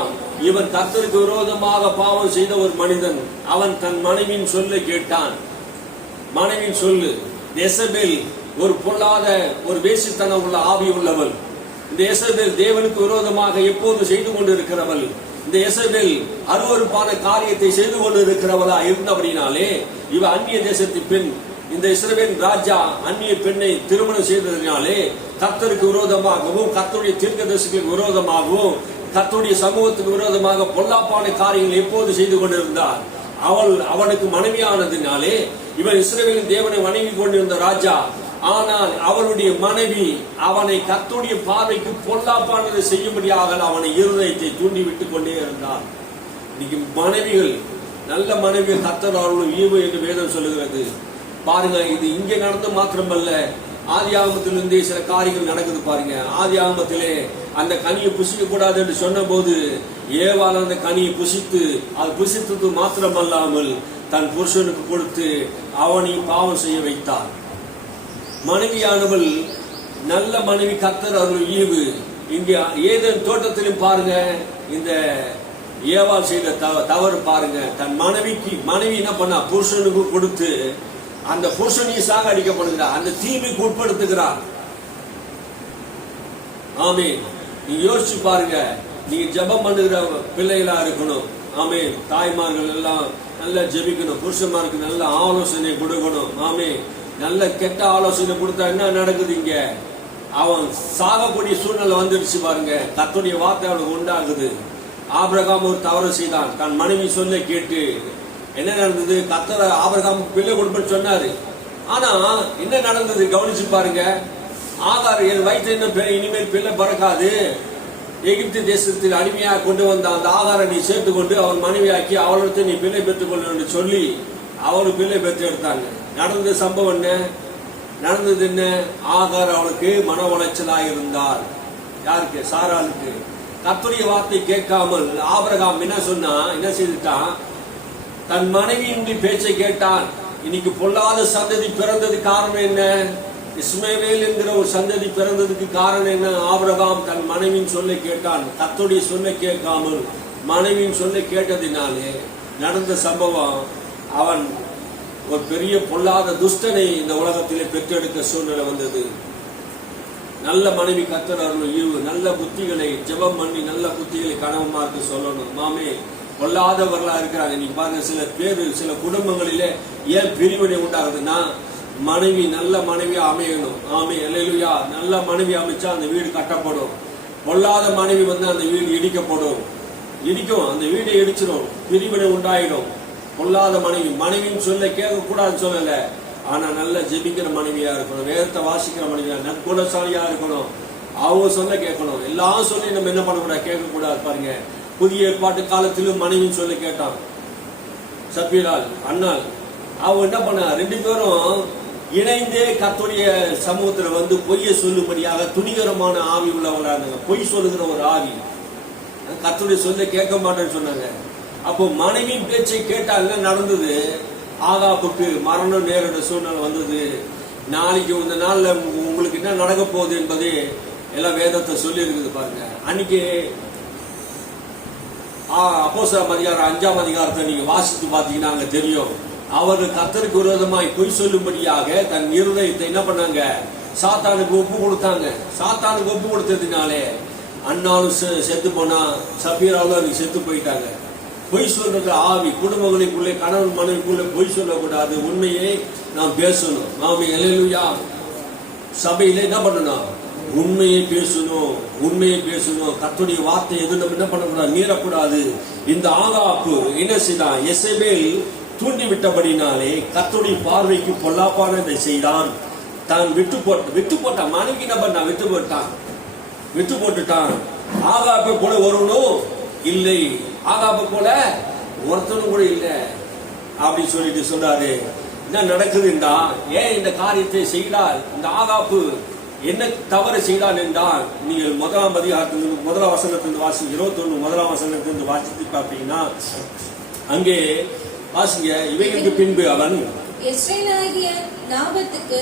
இவன் கர்த்தருக்கு விரோதமாக பாவம் செய்த ஒரு மனிதன். அவன் தன் மனைவியின் சொல்லை கேட்டான். மனைவியின் சொல்லு, யெசபேல் ஒரு பொல்லாத ஒரு வேசித்தனம் உள்ள ஆவி உள்ளவள். இந்த யெசபேல் தேவனுக்கு விரோதமாக எப்போது செய்து கொண்டிருக்கிறவள். இந்த யெசபேல் அருவருப்பான காரியத்தை செய்து கொண்டிருக்கிறவளா இருந்தபடினாலே இவ அந்நிய தேசத்து பெண். இந்த இஸ்ரவேல் ராஜா அந்நிய பெண்ணை திருமணம் செய்ததினாலே கர்த்தருக்கு விரோதமாகவும் கர்த்தருடைய தீர்க்கதரிசிகளுக்கு விரோதமாகவும் கர்த்தருடைய சமூகத்துக்கு விரோதமாக பொல்லாப்பான காரியங்கள் எப்போது செய்து கொண்டிருந்தார். அவனுக்கு மனைவியானதினாலே இவன் இஸ்ரவேலின் தேவனை வணங்கி கொண்டிருந்த ராஜா. ஆனால் அவனுடைய மனைவி அவனை கர்த்தருடைய பார்வைக்கு பொல்லாப்பானதை செய்யும்படியாக அவனை இருதயத்தை தூண்டி விட்டுக் கொண்டே இருந்தார். இன்னைக்கு மனைவிகள், நல்ல மனைவிகள் கர்த்தர் அவர்களும் ஈவு என்று வேதம் சொல்லுகிறது. பாருங்க, இது இங்கே நடந்து மாத்திரமல்ல, ஆதி ஆகமத்திலிருந்தே சில காரியங்கள் நடக்குது. பாருங்க, ஆதி ஆகமத்திலே அந்த கனியை புசிக்க கூடாது என்று சொன்ன போது ஏவாள் அந்த கனியை புசித்தது மாத்திரமல்லாமல் தன் புருஷனுக்கு கொடுத்து அவனையும் பாவம் செய்ய வைத்தார். மனைவியானவள் நல்ல மனைவி, கர்த்தர் அவர்கள் ஈவு. இங்கே ஏதேன் தோட்டத்திலும் பாருங்க, இந்த ஏவாள் செய்த தவறு பாருங்க. தன் மனைவி என்ன பண்ணா, புருஷனுக்கு கொடுத்து அந்த புருஷனையும் சாக அடிக்கப்படுகிறார், அந்த தீமைக்கு உட்படுத்துகிறார். ஆமென். நீங்க யோசிச்சு பாருங்க, நீங்க ஜெபம் பண்ணுகிற பிள்ளைகளா இருக்கணும். ஆமென். தாய்மார்கள் எல்லாம் நல்லா ஜெபிக்கணும். புருஷன்மாருக்கு நல்ல ஆலோசனை கொடுக்கணும். ஆமென். நல்ல கெட்ட ஆலோசனை கொடுத்தா என்ன நடக்குது, இங்க அவன் சாகக்கூடிய சூழ்நிலை வந்துடுச்சு பாருங்க. கர்த்தருடைய வார்த்தை அவனுக்கு உண்டாகுது. ஆபிரகாம் ஒரு தவறு செய்தான். தன் மனைவி சொல்ல கேட்டு என்ன நடந்தது, கர்த்தர் ஆபிரகாமுக்கு பிள்ளை கொடுப்பேன்னு சொன்னாரு. ஆனா என்ன நடந்தது கவனிச்சு பாருங்க. ஆகார் என் வயிற்று என்ன இனிமேல் பிள்ளை பிறக்காது, எகிப்து தேசத்தில் அடிமையாக கொண்டு வந்த அந்த ஆகாரை நீ சேர்த்து கொண்டு அவன் மனைவியாக்கி அவளுக்கு நீ பிள்ளை பெற்றுக் கொள்ள என்று சொல்லி அவளுக்கு பிள்ளை பெற்று எடுத்தாங்க. நடந்த சம்பவம் என்ன நடந்தது, என்ன ஆகார் அவளுக்கு மன உளைச்சலாக இருந்தார். யாருக்கு, சாராளுக்கு. கர்த்தருடைய வார்த்தை கேட்காமல் ஆபிரகாம் என்ன செய்துட்டான், தன் மனைவியின் பேச்சை கேட்டான். இன்னைக்கு பொல்லாத சந்ததி பிறந்தது காரணம் என்ன, இஸ்மவேல் என்கிற ஒரு சந்ததி பிறந்ததுக்கு காரணம் என்ன, ஆபிரகாம் தன் மனைவியின் சொல்லை கேட்டான். கர்த்தருடைய சொல்லை கேட்காமல் மனைவியின் சொல்லை கேட்டதினாலே நடந்த சம்பவம், அவன் ஒரு பெரிய பொல்லாத துஷ்டனை இந்த உலகத்திலே பெற்றெடுக்க சூழ்நிலை வந்தது. நல்ல மனைவி கர்த்தர் அருள் ஈவு, நல்ல புத்திகளை ஜெபம் பண்ணி நல்ல புத்திகளை கணவன்மாருக்கு சொல்லணும். மாமே பொல்லாதவர்களா இருக்கிறாங்க. நீங்க பாருங்க, சில பேர் சில குடும்பங்களிலே ஏன் பிரிவினை உண்டாகுதுன்னா, மனைவி நல்ல மனைவியா அமையணும். ஆமே, அல்லேலூயா. நல்ல மனைவி அமைச்சா அந்த வீடு கட்டப்படும். பொல்லாத மனைவி வந்து அந்த வீடு இடிக்கப்படும். அந்த வீடை இடிச்சிடும், பிரிவினை உண்டாயிடும். பொல்லாத மனைவின்னு சொல்ல கேட்க கூடாதுன்னு சொல்லல, ஆனா நல்ல ஜெபிக்கிற மனைவியா இருக்கணும், வேதத்தை வாசிக்கிற மனைவியா, நற்குணசாலியா இருக்கணும். அவங்க சொல்ல கேட்கணும். எல்லாம் சொல்லி நம்ம என்ன பண்ணக்கூடாது, கேட்க கூடாது. பாருங்க, புதிய ஏற்பாட்டு காலத்திலும் மனைவின்னு சொல்ல கேட்டான் சப்பீரால் அண்ணாள். அவங்க என்ன பண்ண, ரெண்டு பேரும் இணைந்தே கர்த்தருடைய சமூகத்துல வந்து பொய்யை சொல்லும்படியாக துணிகரமான ஆவி உள்ளவங்களா இருந்தாங்க. பொய் சொல்லுகிற ஒரு ஆவி, கர்த்தருடைய சொல்ல கேட்க மாட்டேன்னு சொன்னாங்க. அப்போ மனைவியின் பேச்சை கேட்டாங்க. நடந்தது, ஆகாப்புக்கு மரணம் நேரிட சூழ்நிலை வந்தது. நாளைக்கு இந்த நாள்ல உங்களுக்கு என்ன நடக்க போகுது என்பது எல்லாம் வேதத்தை சொல்லி இருக்குது. பாருங்க, அன்னைக்கு அப்போஸ்தலர் அதிகாரம் 5ஆம் அதிகாரத்தை நீங்க வாசித்து பாத்தீங்கன்னா அங்க தெரியும். அவர் கர்த்தருக்கு விரோதமாய் பொய் சொல்லும்படியாக தன் இருதயத்தை என்ன பண்ணாங்க, சாத்தானுக்கு ஒப்பு கொடுத்தாங்க. சாத்தானுக்கு ஒப்பு கொடுத்ததுனாலே அண்ணாலும் செத்து போனா, சப்பீராலும் செத்து போயிட்டாங்க. பொய் சொல்றது ஆவி. குடும்பங்களுக்குள்ளே கணவன் மனைவிக்குள்ளே பொய் சொல்லக்கூடாது, உண்மையை நாம் பேசணும். நாம அல்லேலூயா. சபையில என்ன பண்ணணும், உண்மையை பேசணும், உண்மையை பேசணும். கர்த்தருடைய வார்த்தை எது நம்ம என்ன பண்ணக்கூடாது, மீறக்கூடாது. இந்த ஆகாப்பு என்ன செய்தான், எசபேல் தூண்டி விட்டபடினாலே கர்த்தருடைய பார்வைக்கு பொல்லாப்பானதை செய்தான். தான் விட்டு போட்டான். மனைவி என்ன பண்ணான், விட்டு போட்டுட்டான். ஆகாப்பை போல ஒருவனும் இல்லை, ஆகாப்பை போல ஒருத்தனும் கூட இல்லை அப்படின்னு சொல்லிட்டு சொல்றாரு. என்ன நடக்குதுண்டா, ஏன் இந்த காரியத்தை செய்தால், இந்த ஆகாப்பு என்ன தவறு செய்தான் என்றால், நீங்கள் முதலாம் அதிகாரத்திலிருந்து முதலாம் வசனத்திலிருந்து வாசி, 21 முதலாம் வசனத்திலிருந்து வாசித்து பார்த்தீங்கன்னா அங்கே வாசிங்க. இவைகளுக்கு பின்பு அவன் இஸ்ரவேலாகிய நாபோத்துக்கு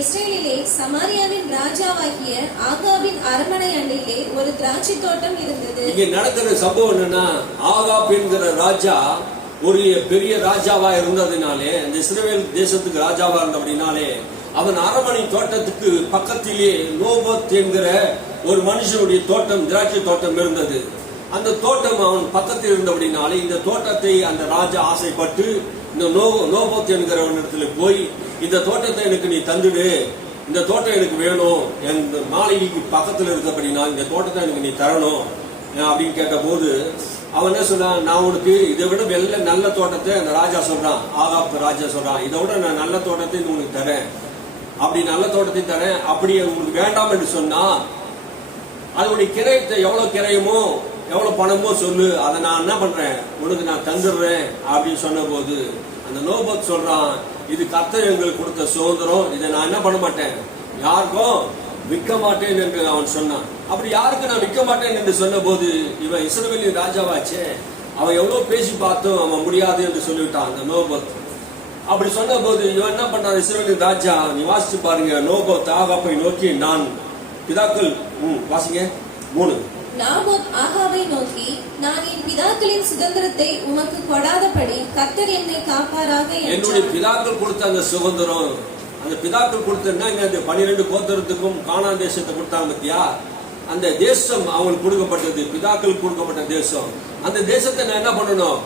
இஸ்ரவேலிலே சமாரியாவின் ராஜாவாகிய ஆகாபின் அரண்மனை அண்டையிலே ஒரு திராட்சை தோட்டம் இருந்தது. இங்கே நடக்கிற சம்பவம் என்னன்னா, ஆகாப் என்கிற ராஜா ஒரு பெரிய ராஜாவா இருந்ததினாலே, அந்த இஸ்ரவேல் தேசத்துக்கு ராஜாவா இருந்தபடினாலே, அவன் அரண்மனை தோட்டத்துக்கு பக்கத்திலே நோபோத் என்கிற ஒரு மனுஷனுடைய தோட்டம், திராட்சை தோட்டம் இருந்தது. அந்த தோட்டம் அவன் பக்கத்தில் இருந்தபடினாலே இந்த தோட்டத்தை அந்த ராஜா ஆசைப்பட்டு இந்த நோபோத் என்கிறவனிடத்துல போய், இந்த தோட்டத்தை எனக்கு நீ தந்துடு, இந்த தோட்டம் எனக்கு வேணும், என் மாளிகைக்கு பக்கத்தில் இருந்தபடினா இந்த தோட்டத்தை எனக்கு நீ தரணும் அப்படின்னு கேட்ட போது அவன் என்ன சொன்னான், நான் உனக்கு இதை விட நல்ல தோட்டத்தை அந்த ராஜா சொல்றான், ஆகாப் ராஜா சொல்றான், இதை விட நான் நல்ல தோட்டத்தை உனக்கு தரேன், அப்படி நல்ல தோட்டத்தை தரேன். அப்படி உங்களுக்கு வேண்டாம் என்று சொன்னா அதனுடைய கிரயத்தை எவ்வளவு கிரயமோ எவ்வளவு பணமோ சொல்லு, அதை நான் என்ன பண்றேன், உனக்கு நான் தந்துடுறேன் அப்படின்னு சொன்ன போது அந்த நோபத் சொல்றான், இது கர்த்தர் எங்களுக்கு கொடுத்த சுதந்திரம், இதை நான் என்ன பண்ண மாட்டேன், யாருக்கும் விற்க மாட்டேன் என்று அவன் சொன்னான். அப்படி யாருக்கு நான் விற்க மாட்டேன் என்று சொன்ன போது, இவன் இஸ்ரவேலின் ராஜாவாச்சே, அவன் எவ்வளவு பேசி பார்த்தும் அவன் முடியாது என்று சொல்லிவிட்டான் அந்த நோபத். அப்படி சொன்ன போது இவன் என்ன பண்ணான், இஸ்ரவேலின் ராஜா, நீ வாசிச்சு பாருங்க, நோபத் ஆகாப்பை நோக்கி, நான் பிதாக்கள் வாசிங்க 3. நாபோத் ஆகாபை நோக்கி, நான் என் பிதாக்களின் சுதந்திரத்தை உமக்கு கொடாதபடி கர்த்தர் என்னை காப்பாராக. என்னுடைய பிதாக்கள் கொடுத்த அந்த சுதந்திரம், அந்த பிதாக்கள் கொடுத்தா இந்த 12 கோத்திரத்துக்கும் கானான் தேசத்தை கொடுத்தாங்க பத்தியா, அந்த தேசம் அவங்களுக்கு கொடுக்கப்பட்டது, பிதாக்களுக்கு கொடுக்கப்பட்ட தேசம். அந்த தேசத்தை நான் என்ன பண்ணணும்,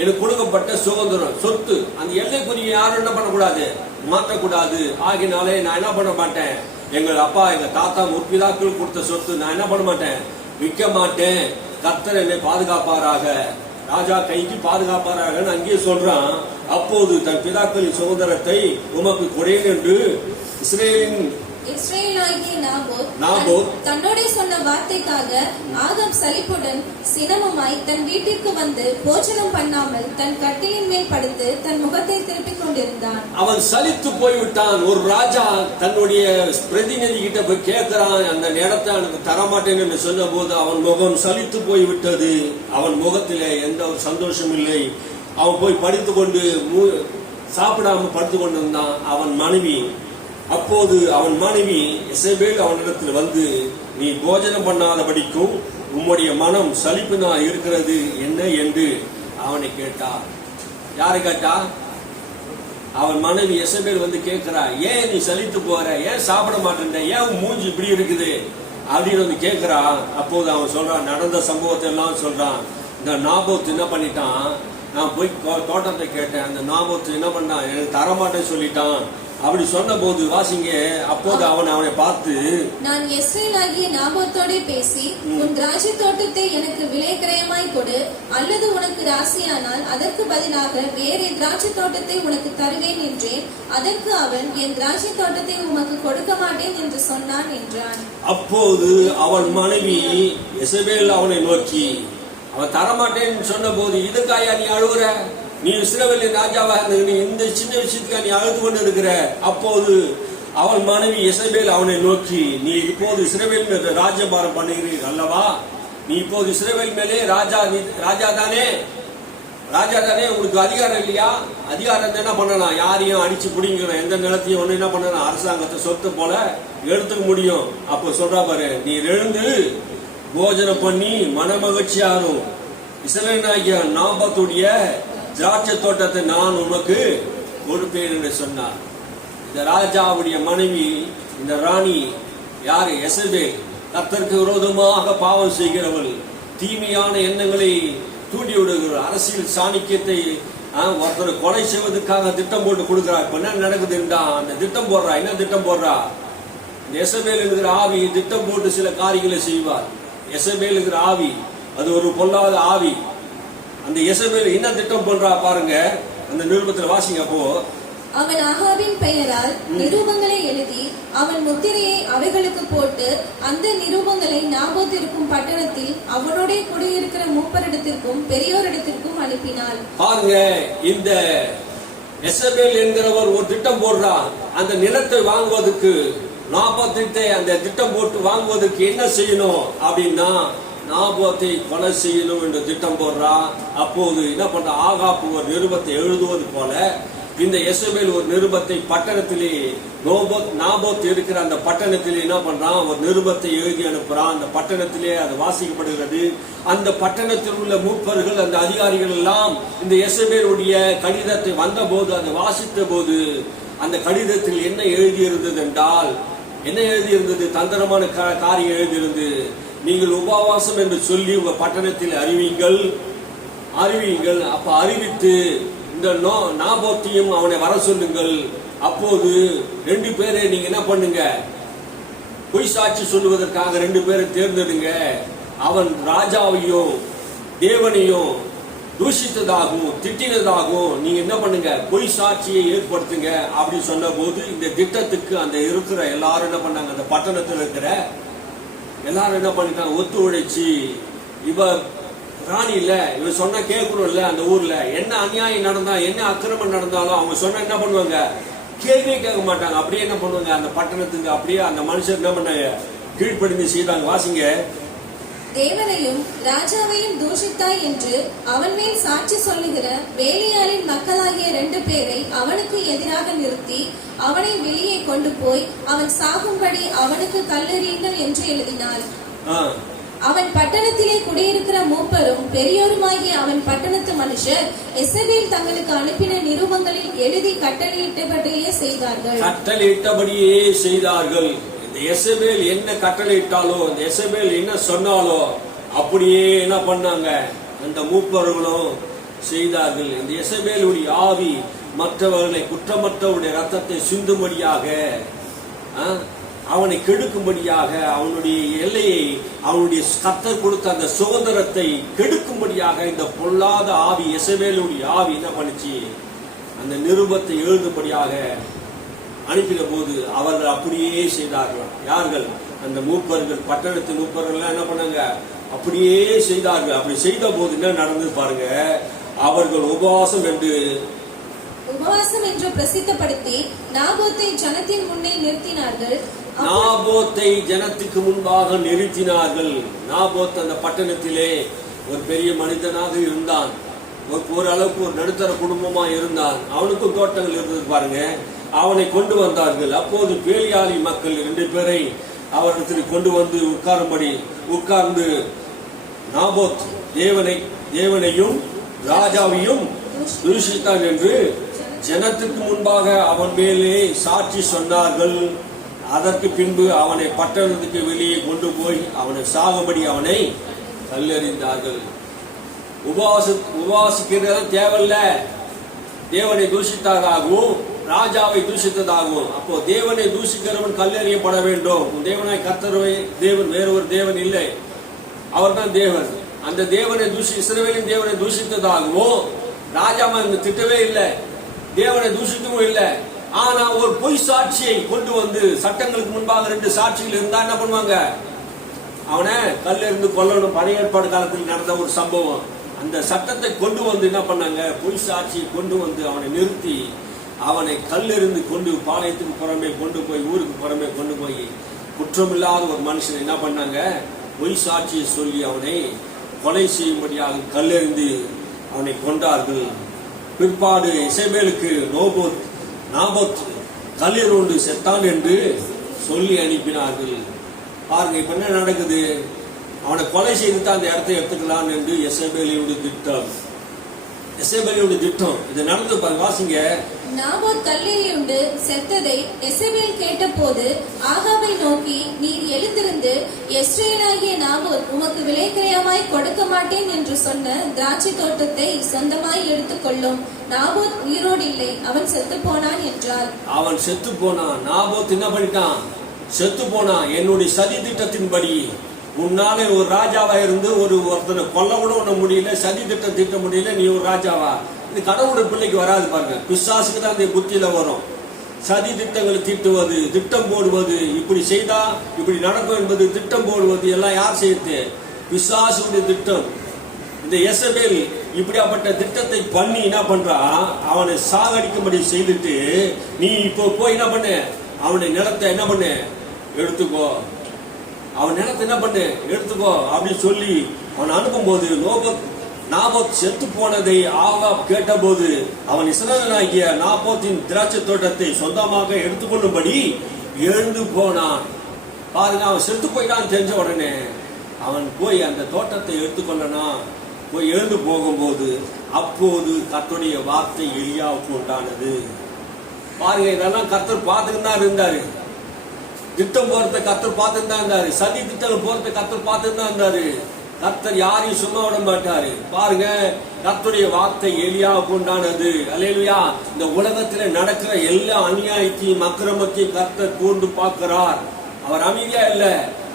எனக்கு கொடுக்கப்பட்ட சுதந்திரம், சொத்து, அந்த எல்லைக்குரிய யாரும் என்ன பண்ணக்கூடாது, மாற்றக்கூடாது. ஆகினாலே நான் என்ன பண்ண மாட்டேன், எங்கள் அப்பா எங்க தாத்தா முற்பிதாக்கள் கொடுத்த சொத்து நான் என்ன பண்ண மாட்டேன், விற்க மாட்டேன். கர்த்தர் என்னை பாதுகாப்பாராக, ராஜா கைக்கு பாதுகாப்பாராக அங்கேயே சொல்றான். அப்போது தன் பிதாக்களின் சுதந்திரத்தை உமக்கு கொடேன் என்று இஸ்ரவேலாகிய நாபோத் தன்னோட சொன்ன வார்த்தைக்காக ஆகாப் சலிப்புடன் சினமுமாய் தன் வீட்டிற்கு வந்து போஜனம் பண்ணாமல் தன் கட்டிலின் மேல் படுத்து தன் முகத்தை திருப்பிக் கொண்டிருந்தான். அவன் சலித்து போய்விட்டான். ஒரு ராஜா தன்னுடைய பிரதிநிதி கிட்ட போய் கேட்கிறான், அந்த இடத்தை எனக்கு தரமாட்டேன் என்று சொன்ன போது அவன் முகம் சலித்து போய்விட்டது. அவன் முகத்திலே எந்த ஒரு சந்தோஷம் இல்லை. அவன் போய் படுத்துக் கொண்டு சாப்பிடாம படுத்துக் கொண்டிருந்தான். அப்போது அவன் மனைவி எசபேல் அவனிடத்தில் வந்து, நீ போஜனம் பண்ணாதபடிக்கும் உம்முடைய மனம் சலிப்பினால் இருக்கிறது என்ன என்று அவனை கேட்டார். யாரை கேட்டா? அவன் மனைவி எசபேல் வந்து கேட்கிறா, ஏன் நீ சலித்து போற, ஏன் சாப்பிட மாட்டேன்ற, ஏன் மூஞ்சி இப்படி இருக்குது அப்படின்னு வந்து கேட்கிறா. அப்போது அவன் சொல்றான், நடந்த சம்பவத்தை எல்லாம் சொல்றான். இந்த நாபோத் என்ன பண்ணிட்டான், நான் போய் தோட்டத்தை கேட்டேன், அந்த நாபோத் என்ன பண்ணான், எனக்கு தரமாட்டேன்னு சொல்லிட்டான். அப்படி சொன்ன போது வாசிங்க, அப்போது அவனை பார்த்து, நான் யெஸ்ரேலாகிய நாபோத்தோடே பேசி, உன் திராட்சை தோட்டத்தை எனக்கு விலை கிரயமாய் கொடு, அல்லது உனக்கு ராசியானால் அதற்கு பதிலாக வேறே திராட்சை தோட்டத்தை உனக்கு தருவேன் என்றேன். அதற்கு அவன், என் திராட்சை தோட்டத்தை உமக்கு கொடுக்க மாட்டேன் என்று சொன்னான் என்றான். அப்போது அவன் மனைவி யெசபேல் அவனை நோக்கி, அவன் தரமாட்டேன்னு சொன்ன போது, இதுக்காயா நீ அழுகுற? நீ இஸ்ரவேலின் ராஜாவாக இருந்த இந்த சின்ன விஷயத்துக்கு நீ அழுது கொண்டு இருக்கிற? அப்போது அவன் மனைவி யெசபேல் அவனை நோக்கி, நீ இப்போது இஸ்ரவேல் மேல் ராஜ்யபாரம் பண்ணுகிறீர் அல்லவா? நீ இப்போது இஸ்ரவேல் மேலே ராஜா தானே? உங்களுக்கு அதிகாரம் இல்லையா? அதிகாரம் என்ன பண்ணலாம்? யாரையும் அடிச்சு பிடிங்கணும், எந்த நிலத்தையும் ஒண்ணு என்ன பண்ணலாம்? அரசாங்கத்தை சொத்து போல எடுத்துக்க முடியும். அப்போ சொல்றா பாரு, நீ எழுந்து போஜனம் பண்ணி மனமகிழ்ச்சியாரும் இஸ்ரவேலாகிய நாபோத்துடைய திராட்சை தோட்டத்தை நான் உனக்கு கொடுப்பேன் என்று சொன்னார். இந்த ராஜாவுடைய மனைவி, இந்த ராணி யாரு? யெசபேல். கர்த்தருக்கு விரோதமாக பாவம் செய்கிறவள், தீமையான எண்ணங்களை தூண்டி விடுகிறார், அரசியல் சாணிக்கியத்தை ஒருத்தரை கொலை செய்வதற்காக திட்டம் போட்டு கொடுக்கிறார். இப்ப என்ன நடக்குதுன்றா, அந்த திட்டம் போடுறா. என்ன திட்டம் போடுறா? இந்த யெசபேல் என்கிற ஆவி திட்டம் போட்டு சில காரியங்களை செய்வார். யெசபேல் என்கிற ஆவி அது ஒரு பொல்லாத ஆவி. அந்த யெசபேல் என்ன திட்டம் பண்றா பாருங்க, அந்த நிருபத்தில் வாசிங்க. அப்போ அவன் ஆகாபின் பெயரால் நிரூபங்களை எழுதி அவன் முத்திரையை அவைகளுக்கு போட்டு அந்த நிரூபங்களை நாபோத் இருக்கும் பட்டணத்தில் அவனோட குடியிருக்கிற மூப்பரிடத்திற்கும் பெரியோரிடத்திற்கும் அனுப்பினாள். பாருங்க, இந்த யெசபேல் என்கிறவர் ஒரு திட்டம் போடுறா. அந்த நிலத்தை வாங்குவதற்கு நாபோத்தை அந்த திட்டம் போட்டு வாங்குவதற்கு என்ன செய்யணும் அப்படின்னா, நாபோத்தை கொலை செய்யணும் என்று திட்டம் போடுறா. அப்போது என்ன பண்ற, ஆகாப்பு ஒரு நிருபத்தை எழுதுவது போல இந்த யெசபேல் ஒரு நிருபத்தை பட்டணத்திலே, நாபோத் இருக்கிற அந்த பட்டணத்திலே என்ன பண்றான், ஒரு நிருபத்தை எழுதி அனுப்புறான். அந்த பட்டணத்திலே அது வாசிக்கப்படுகிறது. அந்த பட்டணத்தில் உள்ள மூப்பர்கள், அந்த அதிகாரிகள் எல்லாம் இந்த யெசபேலுடைய கடிதத்தை வந்த போது, அதை வாசித்த போது, அந்த கடிதத்தில் என்ன எழுதியிருந்தது என்றால், என்ன எழுதியிருந்தது? தந்திரமான காரியம் எழுதியிருந்தது. நீங்கள் உபவாசம் என்று சொல்லி உங்க பட்டணத்தில் அறிவிங்கள். அப்ப அறிவித்து இந்த நாபோத்தையும் அவனை வர சொல்லுங்கள். அப்போது 2 பேரை நீங்க என்ன பண்ணுங்க, பொய் சாட்சி சொல்லுவதற்காக 2 பேரை தேர்ந்தெடுங்க. அவன் ராஜாவையும் தேவனையும் தூஷித்ததாகவும் திட்டினதாகவும் நீங்க என்ன பண்ணுங்க, பொய் சாட்சியை ஏற்படுத்துங்க அப்படின்னு சொன்ன போது, இந்த திட்டத்துக்கு அந்த இருக்கிற எல்லாரும் என்ன பண்ணாங்க, அந்த பட்டணத்தில் இருக்கிற எல்லாரும் என்ன பண்ணிட்டாங்க, ஒத்து உழைச்சி, இவ ராணி இல்ல, இவ சொன்னா கேட்கணும் இல்ல, அந்த ஊர்ல என்ன அநியாயம் நடந்தா, என்ன அக்கிரமம் நடந்தாலும் அவங்க சொன்னா என்ன பண்ணுவாங்க, கேள்வியே கேட்க மாட்டாங்க. அப்படியே என்ன பண்ணுவாங்க, அந்த பட்டணத்துக்கு அப்படியே அந்த மனுஷர் என்ன பண்ண கீழ்ப்படிந்து செய்தாங்க. வாசிங்க. தேவனையும் ராஜாவையும் தூஷித்தாய் என்று அவன் மேல் சாட்சி சொல்லுகிற வேலையாளின் மக்களாகிய 2 பேரை அவனுக்கு எதிராக நிறுத்தி அவனை வெளியே கொண்டு போய் அவன் சாகும்படி அவனுக்கு கல்லெறியுங்கள் என்று எழுதினாள். அவன் பட்டணத்திலே குடியிருக்கிற மூப்பரும் பெரியோருமாகிய அவன் பட்டணத்து மனுஷர் யெசபேல் தங்களுக்கு அனுப்பின நிருபங்களில் எழுதி கட்டளையிட்டபடியே செய்தார்கள். இந்த யெசபேல் என்ன கட்டளையிட்டாலோ, இந்த யெசபேல் என்ன சொன்னாலோ அப்படியே என்ன பண்ணாங்க, அந்த மூப்பர்களும் செய்தார்கள். இந்த யெசபேலுடைய ஆவி மற்றவர்களை குற்றமற்றவருடைய ரத்தத்தை சிந்தும்படியாக, அவனை கெடுக்கும்படியாக, அவனுடைய எல்லையை, அவனுடைய கர்த்தர் கொடுத்த அந்த சுதந்திரத்தை கெடுக்கும்படியாக இந்த பொல்லாத ஆவி, யெசபேலுடைய ஆவி என்ன பண்ணுச்சு, அந்த நிருபத்தை எழுதும்படியாக அனுப்பின போது அவர்கள் அப்படியே செய்தார்கள். யார்கள்? அந்த மூப்பர்கள், பட்டணத்து மூப்பர்கள் என்ன பண்ணாங்க, அப்படியே செய்தார்கள். அப்படி செய்த போது என்ன நடந்தது பாருங்க, அவர்கள் உபவாசம் என்று பிரசித்தப்படுத்தி நாபோத்தை ஜனத்தின் முன்னே நிறுத்தினார்கள். நாபோத்தை ஜனத்துக்கு முன்பாக நிறுத்தினார்கள். நாபோத் அந்த பட்டணத்திலே ஒரு பெரிய மனிதனாக இருந்தான். ஓரளவுக்கு ஒரு நடுத்தர குடும்பமா இருந்தான். அவனுக்கும் தோட்டங்கள் இருந்தது பாருங்க. அவனை கொண்டு வந்தார்கள். அப்போது பேலியாளி மக்கள் 2 பேரை அவரிடத்தில் கொண்டு வந்து உட்கார்ந்து நாபோத் தேவனையும் ராஜாவையும் தூஷித்தான் என்று ஜனத்திற்கு முன்பாக அவன் மேலே சாட்சி சொன்னார்கள். அதற்கு பின்பு அவனை பட்டணத்துக்கு வெளியே கொண்டு போய் அவனை சாகும்படி அவனை கல்லெறிந்தார்கள். உபவாசிக்கிறது தேவையில்ல. தேவனை தூஷித்தாராகவும் ராஜாவை தூஷித்ததாகவும். அப்போ தேவனை தூஷிக்கிறவன் கல்லெறியப்பட வேண்டும். உன் தேவனாய் கர்த்தரை தேவன் வேற ஒரு தேவன் இல்லை, அவர்தான் தேவன். அந்த தேவனை இஸ்ரவேலின் தேவனை தூஷித்ததாகவும் ராஜாவை திட்டவே இல்லை, தேவனை தூஷிக்கவும் இல்லை. ஆனா ஒரு பொய் சாட்சியை கொண்டு வந்து, சட்டங்களுக்கு முன்பாக 2 சாட்சிகள் இருந்தா என்ன பண்ணுவாங்க, அவனை கல்லெறிந்து கொல்லணும். பழைய ஏற்பாடு காலத்தில் நடந்த ஒரு சம்பவம். அந்த சட்டத்தை கொண்டு வந்து என்ன பண்ணாங்க, பொய் சாட்சியை கொண்டு வந்து அவனை நிறுத்தி அவனை கல்லெறிந்து கொண்டு பாளையத்துக்கு புறமே கொண்டு போய், ஊருக்கு புறமே கொண்டு போய், குற்றமில்லாத ஒரு மனுஷனை என்ன பண்ணாங்க, பொய் சாட்சியை சொல்லி அவனை கொலை செய்யும்படியாக கல்லெறிந்து அவனை கொண்டார்கள். பிற்பாடு இசபேலுக்கு நாபோத் கல்லெறிந்து செத்தான் என்று சொல்லி அனுப்பினார்கள். பாருங்க இப்ப என்ன நடக்குது, அவனை கொலை செய்து தான் அந்த இடத்தை எடுத்துக்கலாம் என்று எசபேலியுடைய திட்டம். இது நடந்து பாருங்க, வாசிங்க. நாபோத் கல்லெறியுண்டு செத்ததை எசபேல் கேட்டபோது ஆகாபை நோக்கி, நீர் எழுந்திருந்து யெஸ்ரயேலாகிய நாபோத் உமக்கு விலைக்கிரயமாய் கொடுக்க மாட்டேன் என்று சொன்ன திராட்சை தோட்டத்தை சொந்தமாய் எடுத்துக்கொள்ளும். நாபோத் உயிரோடு இல்லை, அவன் செத்து போனான் என்றார். அவன் செத்து போனான். நாபோத் என்ன பண்ணிட்டான், செத்து போனான். என்னுடைய சதி திட்டத்தின்படி உன்னாலே ஒரு ராஜாவா இருந்து ஒருத்தனை கொல்ல கூட ஒண்ண முடியல, சதி திட்டம் திட்ட முடியல, நீ ஒரு ராஜாவா? இது கடவுளுடைய பிள்ளைக்கு வராது பாருங்க, பிசாசுக்கு தான் இந்த புத்தியில வரும். சதி திட்டங்களை தீட்டுவது, திட்டம் போடுவது, இப்படி செய்தா இப்படி நடக்கும் என்பது திட்டம் போடுவது எல்லாம் யார் செய்யுது, பிசாசுடைய திட்டம். இந்த எசபேல் இப்படியாப்பட்ட திட்டத்தை பண்ணி என்ன பண்றா, அவனை சாகடிக்கும்படி செய்துட்டு, நீ இப்போ போய் என்ன பண்ணு, அவனுடைய நிலத்தை என்ன பண்ணு, எடுத்துக்கோ, அவன் நிலத்தை என்ன பண்ணு, எடுத்துக்கோ அப்படின்னு சொல்லி அவன் அனுப்பும் போது, நாபோத் செத்து போனதை ஆகாப் கேட்டபோது அவன் இஸ்ரவேலாகிய நாபோத்தின் திராட்சை தோட்டத்தை சொந்தமாக எடுத்துக்கொள்ளும்படி எழுந்து போனான். பாருங்க, அவன் செத்து போயிட்டான் தெரிஞ்ச உடனே அவன் போய் அந்த தோட்டத்தை எடுத்துக்கொள்ளனா, போய் எழுந்து போகும்போது அப்போது கர்த்தருடைய வார்த்தை எலியாவுக்கு உண்டானது. பாருங்க, இதெல்லாம் கர்த்தர் பார்த்துட்டு தான் இருந்தாரு. திட்டம் போறத கர்த்தர் பார்த்துட்டு தான் இருந்தாரு, சதி திட்டம் போறத கர்த்தர் பார்த்துட்டு தான் இருந்தாரு. கர்த்தர் யாரையும் சும்மா விட மாட்டாரு. பாருங்க, கர்த்தருடைய வார்த்தை எலியாவுக்கு உண்டானது. அல்லேலூயா. இந்த உலகத்துல நடக்கிற எல்லா அநியாயத்தையும் அக்கிரமத்தையும் கர்த்தர் கூர்ந்து பார்க்கிறார். அவர் அமைதியா இல்ல,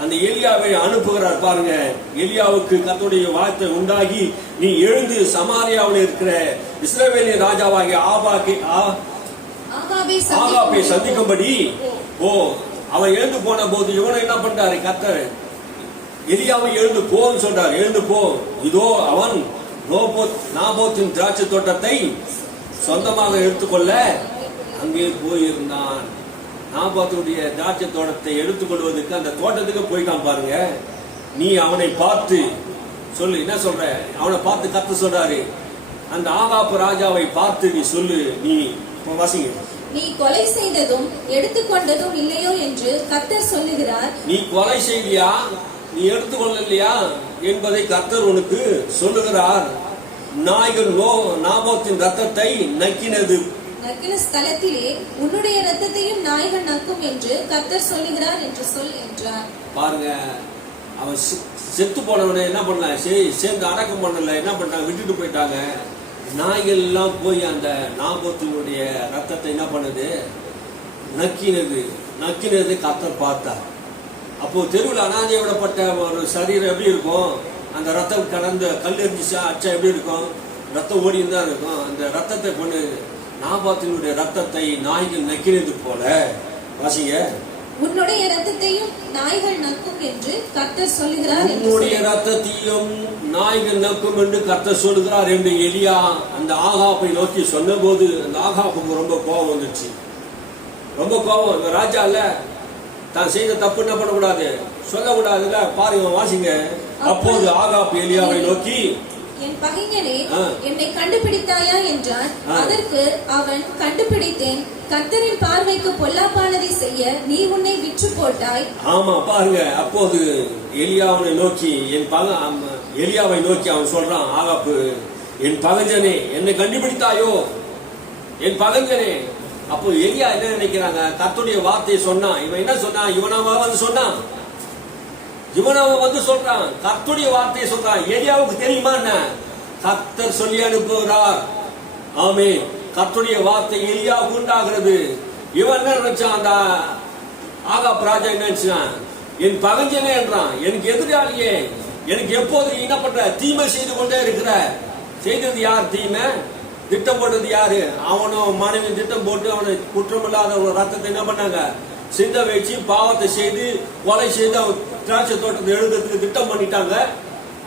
அந்த எலியாவை அனுப்புகிறார். பாருங்க, எலியாவுக்கு கர்த்தருடைய வார்த்தை உண்டாகி, நீ எழுந்து சமாரியாவில் இருக்கிற இஸ்ரவேலின் ராஜாவாகிய ஆகாபை சந்திக்கும்படி ஓ. அவன் எழுந்து போன போது இவனை என்ன பண்றாரு, கர்த்தர் எலியாவை எழுந்து போன்னு சொல்றார். எழுந்து போ, இதோ அவன் நாபோத்தின் திராட்சை தோட்டத்தை சொந்தமாக எடுத்துக்கொள்ள அங்கே போயிருந்தான். நாபோத்துடைய திராட்சை தோட்டத்தை எடுத்துக்கொள்வதற்கு அந்த தோட்டத்துக்கு போயிட்டான். பாருங்க, நீ அவனை பார்த்து சொல்லு, என்ன சொல்ற, அவனை பார்த்து கர்த்தர் சொல்றாரு, அந்த ஆகாப்பு ராஜாவை பார்த்து நீ சொல்லு, நீ வாசிங்க, நீ கொலை செய்ததும் எடுத்துக்கொண்டதும் இல்லையோ என்று கர்த்தர் சொல்லுகிறார். நீ கொலை செய்தியா, நீ எடுத்துக்கொள்ளலையா என்பதை கர்த்தர் உனக்கு சொல்லுகிறார். நாய்கள் நாபோத்தின் ரத்தத்தை நக்கின ஸ்தலத்திலே உன்னுடைய ரத்தத்தையும் நாய்கள் நக்கும் என்று கர்த்தர் சொல்லுகிறார் என்று சொல் என்றார். பாருங்க, அவன் செத்து போனவனை என்ன பண்ண, சேர்ந்து அடக்கம் பண்ணல, என்ன பண்ணாங்க, விட்டுட்டு போயிட்டாங்க. நாய்கள் எல்லாம் போய் அந்த நாபோத்தினுடைய ரத்தத்தை என்ன பண்ணுது, நக்கினது கர்த்தர் பார்த்தார். அப்போ தெருவில் அனாதை விடப்பட்ட ஒரு சரீரம் எப்படி இருக்கும், அந்த ரத்தம் கடந்த கல் எரிஞ்சிச்சா அச்சா எப்படி இருக்கும், ரத்தம் ஓடி தான் இருக்கும். அந்த ரத்தத்தை கொண்டு நாபாத்தினுடைய ரத்தத்தை நாய்கள் நக்கினது போல, வாசிங்க, உன்னுடைய ரத்தத்தையும் நாய்கள் நக்கும் என்று கர்த்தர் சொல்லுகிறார். உன்னுடைய ரத்தத்தையும் நாய்கள் நக்கும் என்று கர்த்தர் சொல்லுகிறார் என்று எலியா அந்த ஆகாப்பை நோக்கி சொன்ன போது அந்த ஆகாப்புக்கு ரொம்ப கோபம் வந்துச்சு. ரொம்ப கோபம். இந்த ராஜா இல்ல, தான் செய்த தப்பு என்ன பண்ணக்கூடாது, சொல்லக்கூடாதுல்ல. பாருங்க, வாசிங்க. அப்போது ஆகாப் எலியாவை நோக்கி, என் பகைஞனே, என்னை கண்டுபிடித்தாயா என்றான். அதற்கு அவன், கண்டுபிடித்தேன், கர்த்தரின் பார்வைக்கு பொல்லாப்பானதை செய்ய நீ உன்னை விற்று போட்டாய். ஆமா, பாருங்க. அப்போது எலியாவை நோக்கி எலியாவை நோக்கி அவன் சொல்றான், ஆகாப்பு, என் பகைஞனே, என்னை கண்டுபிடித்தாயோ, என் பகைஞனே. அப்போ எலியா என்ன நினைக்கிறாங்க, கர்த்தருடைய வார்த்தையை சொன்னான். இவன் என்ன சொன்னான், இவனாவா வந்து சொல்றான், கர்த்தருடைய வார்த்தையை சொல்றான். எலியாவுக்கு தெரியுமா என்ன, கர்த்தர் சொல்லி அனுப்புகிறார். ஆமே, கர்த்தருடைய வார்த்தை எலியாவுக்கு உண்டாகிறது. இவன் என்ன நினைச்சான்? அந்த ஆகாப் ராஜா என்ன நினைச்சான்? என் பகஞ்சனே என்றான், எனக்கு எதிராளியே, எனக்கு எப்போது நீ என்ன பண்ற? தீமை செய்து கொண்டே இருக்கிற. செய்தது யார் தீமை? திட்டம் போட்டது யாரு? அவனும் மனைவி திட்டம் போட்டு அவனை குற்றமில்லாத ரத்தத்தை என்ன பண்ணாங்க? சிந்த வச்சு பாவத்தை செய்து கொலை செய்து அவன் திராட்சை தோட்டத்தை எழுதுறதுக்கு திட்டம் பண்ணிட்டாங்க.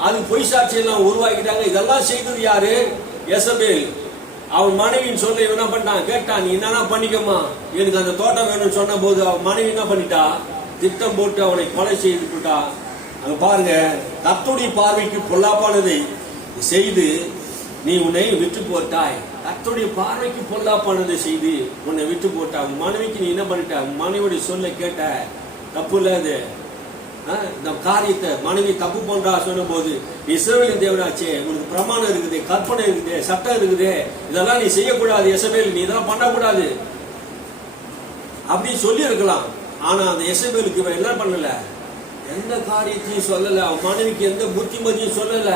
அது பொய் சாட்சி எல்லாம் உருவாக்கிட்டாங்க. இதெல்லாம் செய்தது யாரு? யெசபேல். அவன் மனைவின்னு சொல்ல இவன் என்ன பண்ணான்? கேட்டான், நீ என்னன்னா பண்ணிக்கமா, எனக்கு அந்த தோட்டம் வேணும்னு சொன்ன போது அவன் மனைவி என்ன பண்ணிட்டா? திட்டம் போட்டு அவனை கொலை செய்து விட்டா. அங்க பாருங்க, கர்த்தருடைய பார்வைக்கு பொல்லாப்பானதை செய்து நீ உன்னை விட்டு போட்டாய். கர்த்தருடைய பார்வைக்கு பொல்லாப்பானதை செய்து உன்னை விட்டு போட்டா. உன் மனைவிக்கு நீ என்ன பண்ணிட்ட? உன் மனைவியுடைய சொல்ல கேட்ட. தப்பு இல்ல அது. இந்த காரியத்தை மனைவி தப்பு பண்றா சொன்ன போது, இஸ்ரவேலின் தேவனாச்சே, உனக்கு பிரமாணம் இருக்குது, கற்பனை இருக்குது, சட்டம் இருக்குது, இதெல்லாம் நீ செய்யக்கூடாது யெசபேல், நீ இதெல்லாம் பண்ணக்கூடாது அப்படின்னு சொல்லி இருக்கலாம். ஆனா அந்த யெசபேலுக்கு இவன் என்ன பண்ணல? எந்த காரியத்தையும் சொல்லல. அவன் மனைவிக்கு எந்த புத்திமதியும் சொல்லல.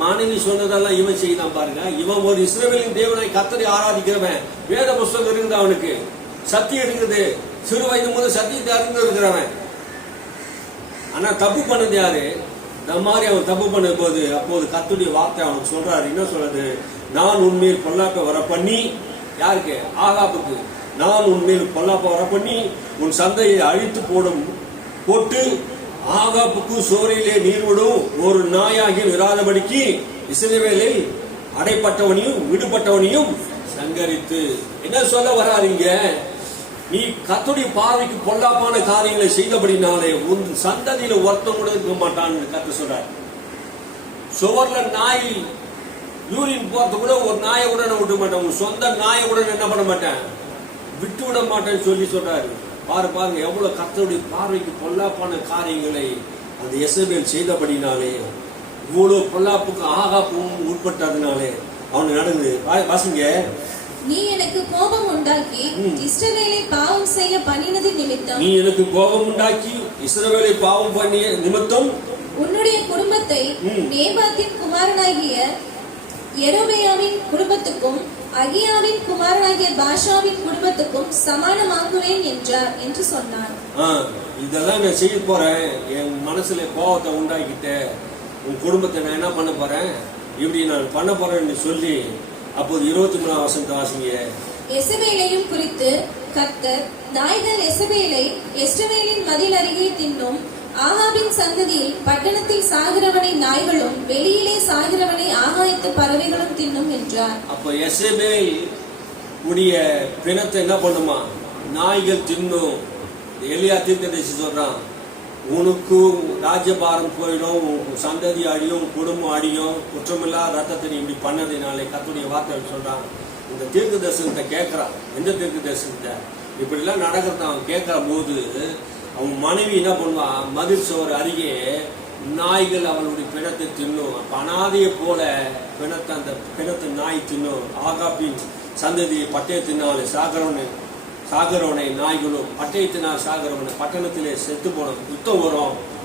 மனைவி சொன்னதெல்லாம் இவன் செய்தான் பாருங்க. இவன் ஒரு இஸ்ரவேலின் தேவனாய் கர்த்தரை ஆராதிக்கிறவன். வேத புஸ்தகம் இருக்குது, அவனுக்கு சத்தியம் இருக்குது, சிறு வயது முதல் சத்தியத்தை அறிந்து இருக்கிறவன். ஆனா தப்பு பண்ணது யாரு? இந்த மாதிரி அவன் தப்பு பண்ண போது அப்போது கர்த்தருடைய வார்த்தை அவனுக்கு சொல்றாரு. என்ன சொல்றது? நான் உன்மேல் பொல்லாப்பை வர பண்ணி, யாருக்கு? ஆகாபுக்கு. நான் உன்மேல் பொல்லாப்பை வர பண்ணி உன் சந்தையை அழித்து போட்டு ஆகாப்புக்கு சோரையிலே நீர் விடும் ஒரு நாயாகி விராதபடிக்கு இஸ்ரவேலை அடைப்பட்டவனையும் விடுபட்டவனையும் சங்கரித்து. என்ன சொல்ல வராதீங்க? நீ கர்த்தருடைய பார்வைக்கு பொல்லாப்பான காரியங்களை செய்தபடினாலே உன் சந்ததியில ஒருத்தம் கூட இருக்க மாட்டான்னு கர்த்தர் சொல்றார். சுவர்ல நாய் யூரின் போறது கூட ஒரு நாயை கூட நான் விட மாட்டேன், உன் சொந்த நாயை கூட என்ன பண்ண மாட்டேன், விட்டு விட மாட்டேன்னு சொல்லி சொல்றாரு. பாருங்க எவ்வளவு கர்த்தருடைய பார்வைக்கு பொல்லாப்பான காரியங்களை அந்த யெசபேல் செய்தபடினாலே, இவ்வளவு பொல்லாப்புக்கு ஆகாப்பும் உட்பட்டதுனாலே அவனுக்கு நடந்து. வாசிங்க. நீ எனக்கு கோபம் உண்டாக்கி இஸ்ரவேலை பாவம் செய்ய பண்ணினது நிமித்தம், நீ எனக்கு கோபம் உண்டாக்கி இஸ்ரவேலை பாவம் பண்ணிய நிமித்தம் உன்னுடைய குடும்பத்தை நேபாத்தின் குமாரனாகிய யெரொபெயாமின் குடும்பத்துக்கும் அகியாவின் குமாரனாகிய பாஷாவின் குடும்பத்துக்கும் சமானமாக்குவேன் என்றார் என்று சொன்னார். இதெல்லாம் நான் செய்ய போறேன், என் மனசுல கோபத்தை உண்டாக்கிட்டேன், உன் குடும்பத்தை நான் என்ன பண்ண போறேன், இப்படி நான் பண்ண போறேன்னு சொல்லி. அப்போது 23ஆம் வசனத்தை வாசிங்க. யெசபேலையும் குறித்து கர்த்தர், நாய்கள் யெசபேலை இஸ்ரவேலின் மதில் அருகே தின்னும், ஆகாபின் சந்ததியில் பட்டணத்தில் சாகிறவனை நாய்களும் வெளியிலே சாகிறவனை ஆகாயத்து பறவைகளும் தின்னும் என்றார். அப்ப யெசபேல் உடைய பிணத்தை என்ன பண்ணுமா? நாய்கள் தின்னும். எலியா தீர்க்கதரிசி சொல்றான், உனக்கும் ராஜ்யபாரம் போயிடும், சந்ததி அடியும், குடும்பம் அடியும், குற்றமில்லாத ரத்தத்தை நீ இப்படி பண்ணதினாலே கர்த்தருடைய வார்த்தை சொல்றான். இந்த தீர்க்க தரிசனத்தை கேட்கிறான். எந்த தீர்க்க தரிசனத்தை? இப்படி எல்லாம் நடக்கிறத அவன் கேட்கிற போது அவன் மனைவி என்ன பண்ணுவான்? மதில் சுவர் அருகே நாய்கள் அவளுடைய பிணத்தை தின்னும். அனாதையை போல பிணத்தை அந்த பிணத்தை நாய் தின்னும். ஆகாபின் சந்ததியை பட்டயத்தினாலே சாகரவனை நாய்களும், பட்டயத்தினால் சாகரவனை பட்டணத்திலே செத்து போனோம்.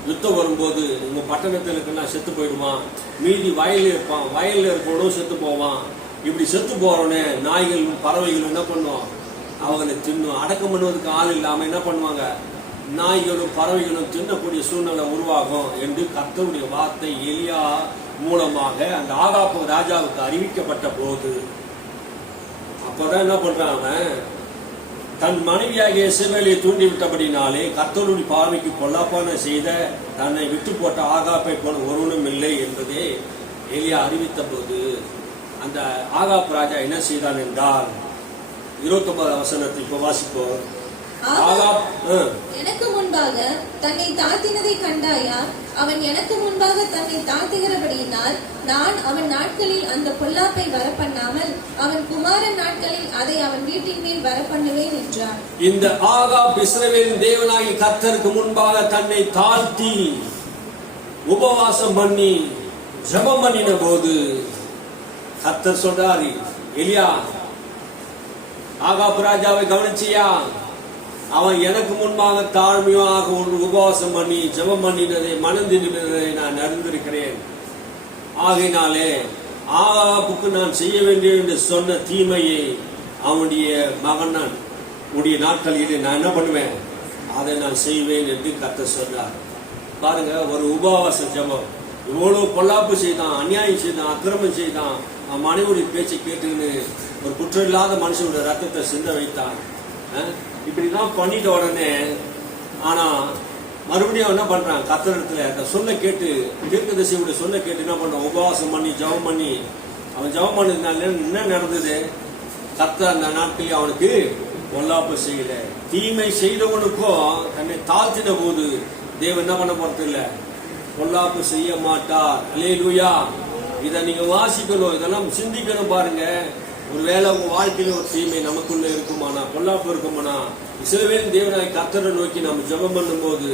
யுத்தம் வரும்போது உங்க பட்டணத்தில் இருக்கலாம் செத்து போயிடுவான், மீதி வயலில் இருப்பான், வயலில் இருக்கணும் செத்து போவான். இப்படி செத்து போறோன்னே நாய்களும் பறவைகளும் என்ன பண்ணுவோம்? அவங்களை தின்னும். அடக்கம் பண்ணுவதற்கு ஆள் இல்லாம என்ன பண்ணுவாங்க? நாய்களும் பறவைகளும் தின்னக்கூடிய சூழ்நிலை உருவாகும் என்று கர்த்தருடைய வார்த்தை எலியா மூலமாக அந்த ஆகாப்பு ராஜாவுக்கு அறிவிக்கப்பட்ட போது, அப்பதான் என்ன பண்றாங்க? தன் மனைவியாகிய யெசபேலை தூண்டி விட்டபடினாலே கர்த்தருடைய பார்வைக்கு பொல்லாப்பான செய்த தன்னை விட்டு போட்ட ஆகாப்பை போல ஒருவனும் இல்லை என்பதே எலியா அறிவித்த போது, அந்த ஆகாப் ராஜா என்ன செய்தான் என்றால் 29ஆம் வசனத்தை இப்ப வாசிப்போம். எனக்கு முன்பாக தன்னை தாழ்த்தினதை கண்டாயா? அவன் எனக்கு முன்பாக தன்னை தாழ்த்துகிறபடியினால் நான் அவன் நாட்களில் அந்த பொல்லாப்பை வரப்பண்ணாமல் அவன் குமாரன் நாட்களில் அதை அவன் வீட்டின் மேல் வரப்பண்ணுவேன் என்றார். இந்த ஆகாப் இஸ்ரவேலின் தேவனாகிய கர்த்தருக்கு முன்பாக தன்னை தாழ்த்தி உபவாசம் பண்ணி ஜெபம் பண்ணின போது கர்த்தர் சொல்றாரு, எலியா ஆகாப் ராஜாவை கவனிச்சியா? அவன் எனக்கு முன்பாக தாழ்மையாக உபவாசம் பண்ணி ஜெபம் பண்ணினதை மனம் திரும்பினதை நான் அறிந்திருக்கிறேன். ஆகையினாலே ஆகாப்புக்கு நான் செய்ய வேண்டிய என்று சொன்ன தீமையை அவனுடைய மகன் நான் உடைய நாட்களிலே நான் என்ன பண்ணுவேன், அதை நான் செய்வேன் என்று கர்த்தர் சொன்னார். பாருங்க, ஒரு உபவாச ஜெபம். இவ்வளவு பொல்லாப்பு செய்தான், அநியாயம் செய்தான், அக்கிரமம் செய்தான், அவன் மனைவியுடைய பேச்சை கேட்டுன்னு ஒரு குற்றம் இல்லாத மனுஷனுடைய ரத்தத்தை சிந்த வைத்தான். இப்படிதான் பண்ணிட்ட உடனே ஆனா மறுபடியும் என்ன பண்றான், கர்த்தரிடத்துல அந்த சொல்ல கேட்டு, தீர்க்கதரிசியுடைய சொல்ல கேட்டு என்ன பண்றான், உபவாசம் பண்ணி ஜெபம் பண்ணி அவன் ஜெபம் பண்ணதுனால என்ன நடந்தது, கர்த்தர் அந்த நாட்களில் அவனுக்கு பொல்லாப்பு செய்யல. தீமை செய்தவனுக்கும் தன்னை தாழ்த்தின போது தேவன் என்ன பண்ண போறது இல்ல, பொல்லாப்பு செய்ய மாட்டார். அல்லேலூயா. இதை நீங்க வாசிக்கணும், இதெல்லாம் சிந்திக்கணும். பாருங்க, ஒருவேளை உங்க வாழ்க்கையில ஒரு தீமை நமக்குள்ள இருக்குமானா, பொல்லாப்பு இருக்குமானா, இஸ்ரவேலின் தேவனாய் கர்த்தரை நோக்கி நம்ம ஜெபம் பண்ணும் போது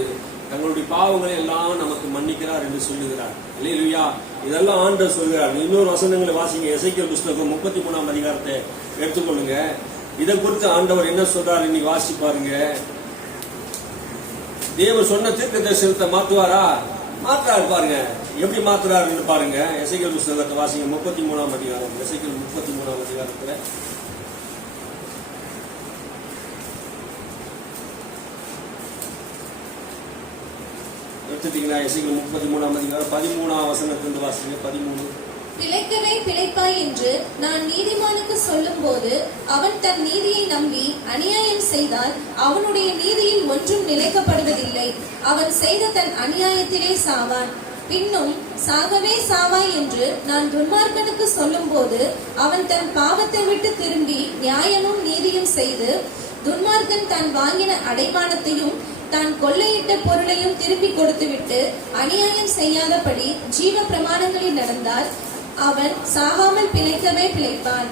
தங்களுடைய பாவங்களை எல்லாம் நமக்கு மன்னிக்கிறார் என்று சொல்லுகிறார். அல்லேலூயா. இதெல்லாம் ஆண்டவர் சொல்கிறார். இன்னொரு வசனங்களை வாசிங்க. எசேக்கியேல் புஸ்தகம் 33ஆம் அதிகாரத்தை எடுத்துக்கொள்ளுங்க. இதை குறித்து ஆண்டவர் என்ன சொல்றாரு இன்னைக்கு வாசி பாருங்க. தேவன் சொன்ன தீர்க்க தரிசனத்தை மாற்றுவாரா? மாற்றாரு. பாருங்க எப்படி மாத்துறாருன்னு பாருங்க. எசேக்கியேல் புஸ்தகத்தை வாசிங்க. 33ஆம் அதிகாரம். எசேக்கியேல் 33ஆம் அதிகாரத்துல எடுத்துட்டீங்களா? எசேக்கியேல் 33ஆம் அதிகாரம் 13ஆம் வசனத்திலிருந்து வாசிங்க. 13. பிழைக்கவே பிழைப்பாய் என்று நான் நீதிமானுக்கு சொல்லும் போது அவன் தன் நீதியை நம்பி அநியாயம் செய்தால் அவனுடைய நீதியில் ஒன்றும் நிலைக்கப்படுவதில்லை. அவன் செய்த தன் அநியாயத்திலே சாவான். பின்னும் சாகவே சாவாய் என்று நான் துன்மார்க்கனுக்கு சொல்லும் போது அவன் தன் பாவத்தை விட்டு திரும்பி நியாயமும் நீதியும் செய்து துன்மார்க்கன் தான் வாங்கின அடைமானத்தையும் தான் கொள்ளையிட்ட பொருளையும் திருப்பி கொடுத்துவிட்டு அநியாயம் செய்யாதபடி ஜீவ பிரமாணங்களில் நடந்தால் அவன் சாகாமல் பிழைக்கவே பிழைப்பான்.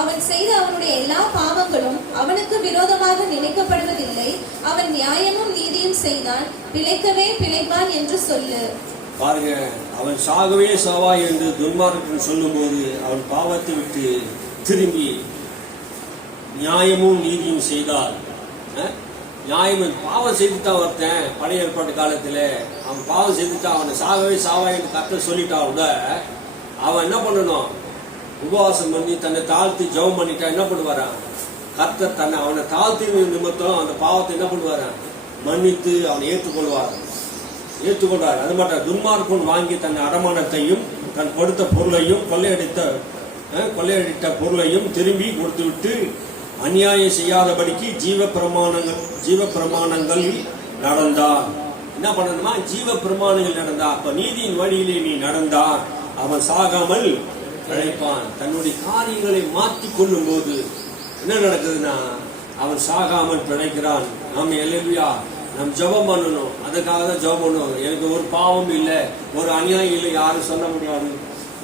அவன் செய்த அவனுடைய எல்லா பாவங்களும் அவனுக்கு விரோதமாக நினைக்கப்படுவதில்லை. அவன் நியாயமும் நீதியும் செய்தான், பிழைக்கவே பிழைப்பான் என்று சொல்லு. பாருங்க, அவன் சாகவே சாவாய் என்று துன்மார்க்கன் சொல்லும் போது அவன் பாவத்தை விட்டு திரும்பி நியாயமும் நீதியும் செய்தால், நியாயம் பாவம் செய்துட்டான் ஒருத்தன். பழைய ஏற்பாட்டு காலத்துல அவன் பாவம் செய்துட்டான், அவனை சாகவே சாவாய் என்று கர்த்தர் சொல்லிட்டா கூட அவன் என்ன பண்ணணும், உபவாசம் பண்ணி தன்னை தாழ்த்தி ஜெபம் பண்ணிட்டா என்ன பண்ணுவாரான், கர்த்தர் தன்னை அவனை தாழ்த்தி நிமித்தம் அந்த பாவத்தை என்ன பண்ணுவாரான், மன்னித்து அவனை ஏற்றுக்கொள்வார். அது மட்டும் துன்மார்க்கன் வாங்கி தன் அடமானத்தையும் தன் கொடுத்த பொருளையும் கொள்ளையடித்த பொருளையும் திரும்பி கொடுத்து விட்டு அநியாயம் செய்யாதபடிக்கு ஜீவ பிரமாணங்களில் நடந்தான். என்ன பண்ணணுமா, ஜீவ பிரமாணங்கள் நடந்தா. அப்ப நீதியின் வழியிலே நீ நடந்தா அவன் சாகாமல் பிழைப்பான். தன்னுடைய காரியங்களை மாற்றி கொள்ளும் போது என்ன நடக்குதுன்னா அவன் சாகாமல் பிழைக்கிறான். நாம அல்லேலூயா. நம் ஜெபம் பண்ணணும், அதுக்காக தான் ஜெபம் பண்ணணும். எனக்கு ஒரு பாவம் இல்லை, ஒரு அநியாயம் இல்லை யாரும் சொல்ல முடியாது.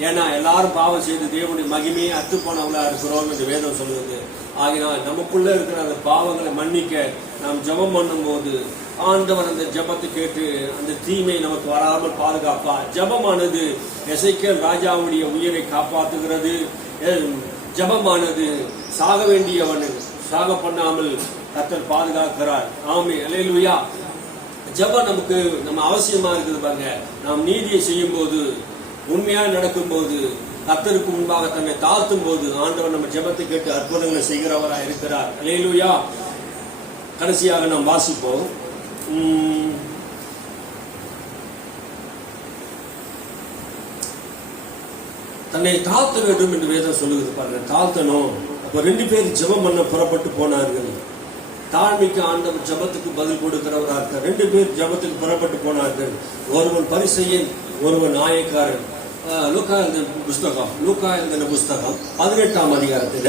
ஏன்னா எல்லாரும் பாவம் செய்து தேவனுடைய மகிமையை அத்து போனவங்களா இருக்கிறோம் என்று வேதம் சொல்லுவது. ஆகினால் நமக்குள்ள இருக்கிற அந்த பாவங்களை மன்னிக்க நாம் ஜெபம் பண்ணும் போது ஆண்டவர் அந்த ஜெபத்தை கேட்டு அந்த தீமை நமக்கு வராமல் பாதுகாப்பார். ஜெபமானது எசேக்கியேல் ராஜாவுடைய உயிரை காப்பாற்றுகிறது. ஜெபமானது சாக வேண்டியவன் சாக பண்ணாமல் கர்த்தர் பாதுகாக்கிறார். ஆமே, அல்லேலூயா. ஜெபம் நமக்கு நம்ம அவசியமா இருக்குது. பாருங்க, நாம் நீதியை செய்யும் போது, உண்மையா நடக்கும் போது, கர்த்தருக்கு முன்பாக தன்னை தாழ்த்தும் போது ஆண்டவர் நம்ம ஜெபத்தை கேட்டு அற்புதங்களை செய்கிறவராக இருக்கிறார். அல்லேலூயா. கடைசியாக நாம் வாசிப்போம். தன்னை தாழ்த்த வேண்டும் என்று வேதம் சொல்லுகிறது. பாருங்க, தாழ்த்தணும். அப்ப 2 பேர் ஜெபம் பண்ண புறப்பட்டு போனார்கள். தாழ்மைக்கு ஆண்டவர் ஜெபத்துக்கு பதில் கொடுக்கிறவராக இருக்கார். 2 பேர் ஜெபத்துக்கு புறப்பட்டு போனார்கள். ஒருவன் பரிசேயன், ஒருவன் ஆயக்காரன். லூக்கா எழுதின புஸ்தகம் 18ஆம் அதிகாரத்துல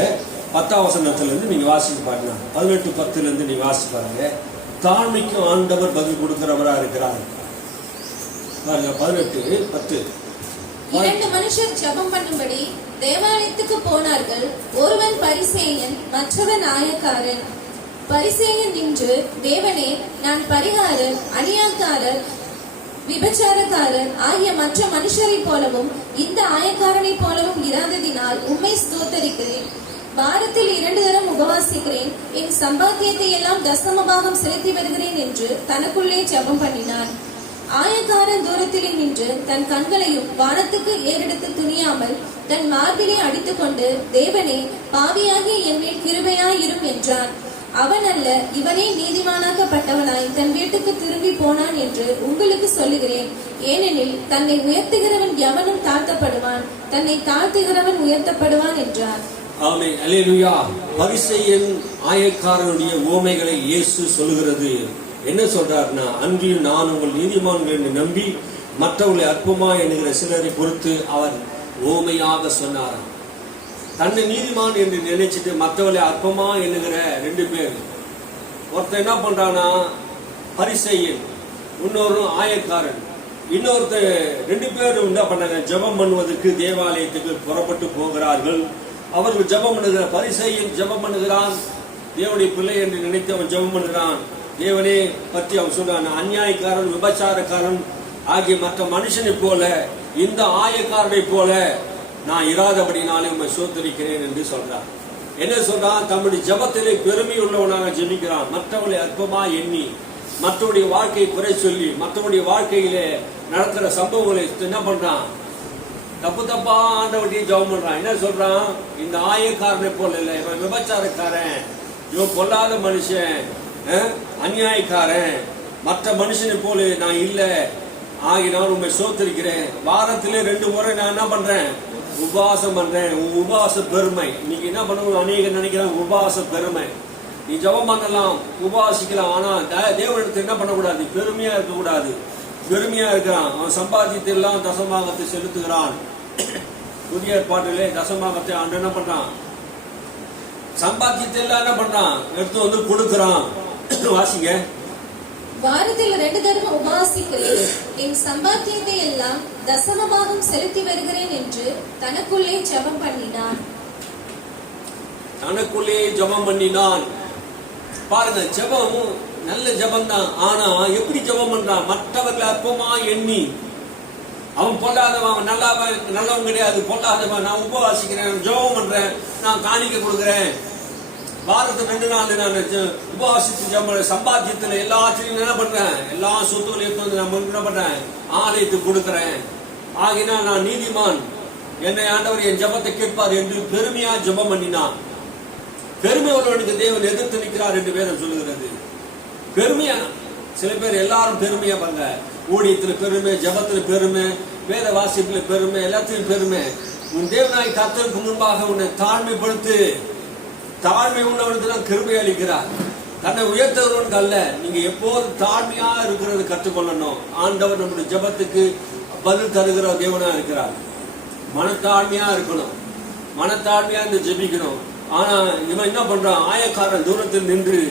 10ஆம் வசனத்திலிருந்து நீங்க வாசித்து பாருங்க. 18:10 நீங்க வாசித்து பாருங்க. தாழ்மைக்கு ஆண்டவர் பதில் கொடுக்கிறவரா இருக்கிறார். பாருங்க, 18:10. 2 மனுஷர் ஜெபம் பண்ணும்படி தேவாலயத்துக்கு போனார்கள். ஒருவன் பரிசேயன், மற்றவன் ஆயக்காரன். பரிசேயன் நின்று, தேவனே, நான் பரிகாரர், அநியாயக்காரர், விபச்சாரக்காரர் ஆகிய மற்ற மனுஷரை போலவும் இந்த ஆயக்காரனை போலவும் இராததினால் உம்மை ஸ்தோத்தரிக்கிறேன். வாரத்தில் 2 தரம் உபவாசிக்கிறேன். என் சம்பாத்தியத்தை எல்லாம் தசமபாகம் செலுத்தி வருகிறேன் என்று தனக்குள்ளே ஜெபம் பண்ணினான். ஆயக்காரன் தூரத்திலே நின்று தன் கண்களையும் வானத்துக்கு ஏறெடுத்து துணியாமல் தன் மார்பிலே அடித்துக்கொண்டு, தேவனே, பாவியாகிய என் மேல் கிருபையாயிரும் என்றான். அவன் அல்ல, இவனே நீதிமானாக்கப்பட்டவனாய் தன் வீட்டுக்கு திரும்பி போனான் என்று உங்களுக்கு சொல்லுகிறேன். ஏனெனில் தன்னை உயர்த்துகிறவன் எவனும் தாழ்த்தப்படுவான், தன்னை தாழ்த்துகிறவன் உயர்த்தப்படுவான் என்றார். ஆமென், அல்லேலூயா. பரிசேயன் ஆயக்காரனுடைய உவமைகளை இயேசு சொல்லுகிறது. என்ன சொல்றாருன்னா, அன்றியும் நான் உங்கள் நீதிமான்கள் என்று நம்பி மற்றவர்களை அற்பமா என்கிற சிலரை பொறுத்து அவர் உவமையாக சொன்னாராம். தன்னை நீதிமான் என்று நினைச்சிட்டு மற்றவர்களை அற்பமா என்கிற ரெண்டு பேர். ஒருத்தர் என்ன பண்றானா, பரிசேயன், இன்னொரு ஆயக்காரன். இன்னொருத்தர் ரெண்டு பேரும் என்ன பண்ணாங்க, ஜெபம் பண்ணுவதற்கு தேவாலயத்துக்கு புறப்பட்டு போகிறார்கள். அவர்கள் ஜெபம் பண்ணுகிற பரிசேயன் ஜெபம் பண்ணுகிறான், தேவனுடைய பிள்ளை என்று நினைத்து அவன் ஜெபம் பண்ணுகிறான். தேவனே பற்றி அவன் சொல்றான், அநியாயக்காரன், விபச்சாரக்காரன் ஆகிய மற்ற மனுஷனை போல இந்த ஆயக்காரனை போல நான் இராதபடினாலே உம்மை சோதரிக்கிறேன் என்று சொல்றான். என்ன சொல்றான், தம்முடைய ஜெபத்திலே பெருமை உள்ளவனாக ஜெபிக்கிறான். மற்றவர்களை அற்பமா எண்ணி, மற்றவருடைய வாழ்க்கையை குறை சொல்லி, மற்றவருடைய வாழ்க்கையிலே நடக்கிற சம்பவங்களை என்ன பண்றான், தப்பு தப்பா ஆண்டவர்கிட்ட ஜெபம் பண்றான். என்ன சொல்றான், இந்த ஆயக்காரனை போல இல்லை, இவன் விபச்சாரக்காரன், இவன் பொல்லாத மனுஷன், அநியாயக்காரன், மற்ற மனுஷனை போல நான் இல்ல, ஆகினால் உண்மை சோத்திருக்கிறேன். வாரத்திலே 2 முறை நான் என்ன பண்றேன், உபவாசம் பண்றேன். உபவாச பெருமை. இன்னைக்கு என்ன பண்ணுவோம், அநேக நினைக்கிறேன் உபவாச பெருமை. நீ ஜெபம் பண்ணலாம், உபவாசிக்கலாம், ஆனா தேவனிடத்தில் என்ன பண்ணக்கூடாது, பெருமையா இருக்கக்கூடாது. பெருமையா இருக்கிறான், அவன் சம்பாதித்து எல்லாம் தசமாகத்தை செலுத்துகிறான். புதிய ஏற்பாட்டிலே தசமாகத்தை ஆண்டு என்ன பண்றான், சம்பாதித்து எல்லாம் என்ன பண்றான், எடுத்து வந்து கொடுக்கிறான். வாசிங்க. வாரத்தில் 2 தடவை உபவாசிக்கிறேன், என் சம்பாத்தியத்தை எல்லாம் தசமபாகம் செலுத்தி வருகிறேன் என்று தனக்குள்ளே ஜெபம் பண்ணினான். தனக்குள்ளே ஜெபம் பண்ணினான். பாருங்க, ஜெபம் நல்ல ஜெபம் தான். ஆனா எப்படி ஜெபம் பண்றான், மற்றவர்களை அற்பமா எண்ணி, அவன் பொல்லாதவன், அவன் நல்லவன் கிடையாது, பொல்லாதவன், நான் உபவாசிக்கிறேன், ஜெபம் பண்றேன், நான் காணிக்க கொடுக்கிறேன், வாரத்துக்கு 2 நாள் நான் உபவாசித்து சம்பாத்தியத்துல எல்லாத்திலையும் என்ன பண்றேன், எல்லா சொத்துக்களையும் எடுத்து வந்து நான் என்ன பண்றேன், ஆலயத்துக்கு கொடுக்கிறேன், ஆகினா நான் நீதிமான், என்னை ஆண்டவர் என் ஜெபத்தை கேட்பார் என்று பெருமையா ஜெபம் பண்ணினான். பெருமை உள்ளவனுக்கு தேவன் எதிர்த்து நிற்கிறார் என்று வேதம் சொல்லுகிறது. பெருமையா சில பேர் எல்லாரும் பெருமையா பாருங்க, ஊழியத்துல பெருமை, ஜெபத்துல பெருமை, வேத வாசிப்புல பெருமை, எல்லாத்திலும் பெருமை. உன் தேவனாய் கர்த்தருக்கு முன்பாக உன்னை தாழ்மைப்படுத்து. தாழ்மை உள்ளவனுக்கு தான் கிருபை அளிக்கிறார், தன்னை உயர்த்தவர்களுக்கு அல்ல. நீங்க எப்போதும் தாழ்மையா இருக்கிறது கற்றுக்கொள்ளணும். ஆண்டவர் நம்முடைய ஜெபத்துக்கு பதில் தருகிற தேவனா இருக்கிறார். மனத்தாழ்மையா இருக்கணும், மனத்தாழ்மையா இருந்து ஜெபிக்கணும். ஆனா இவன் என்ன பண்றான், ஆயக்காரன் தூரத்தில் நின்று,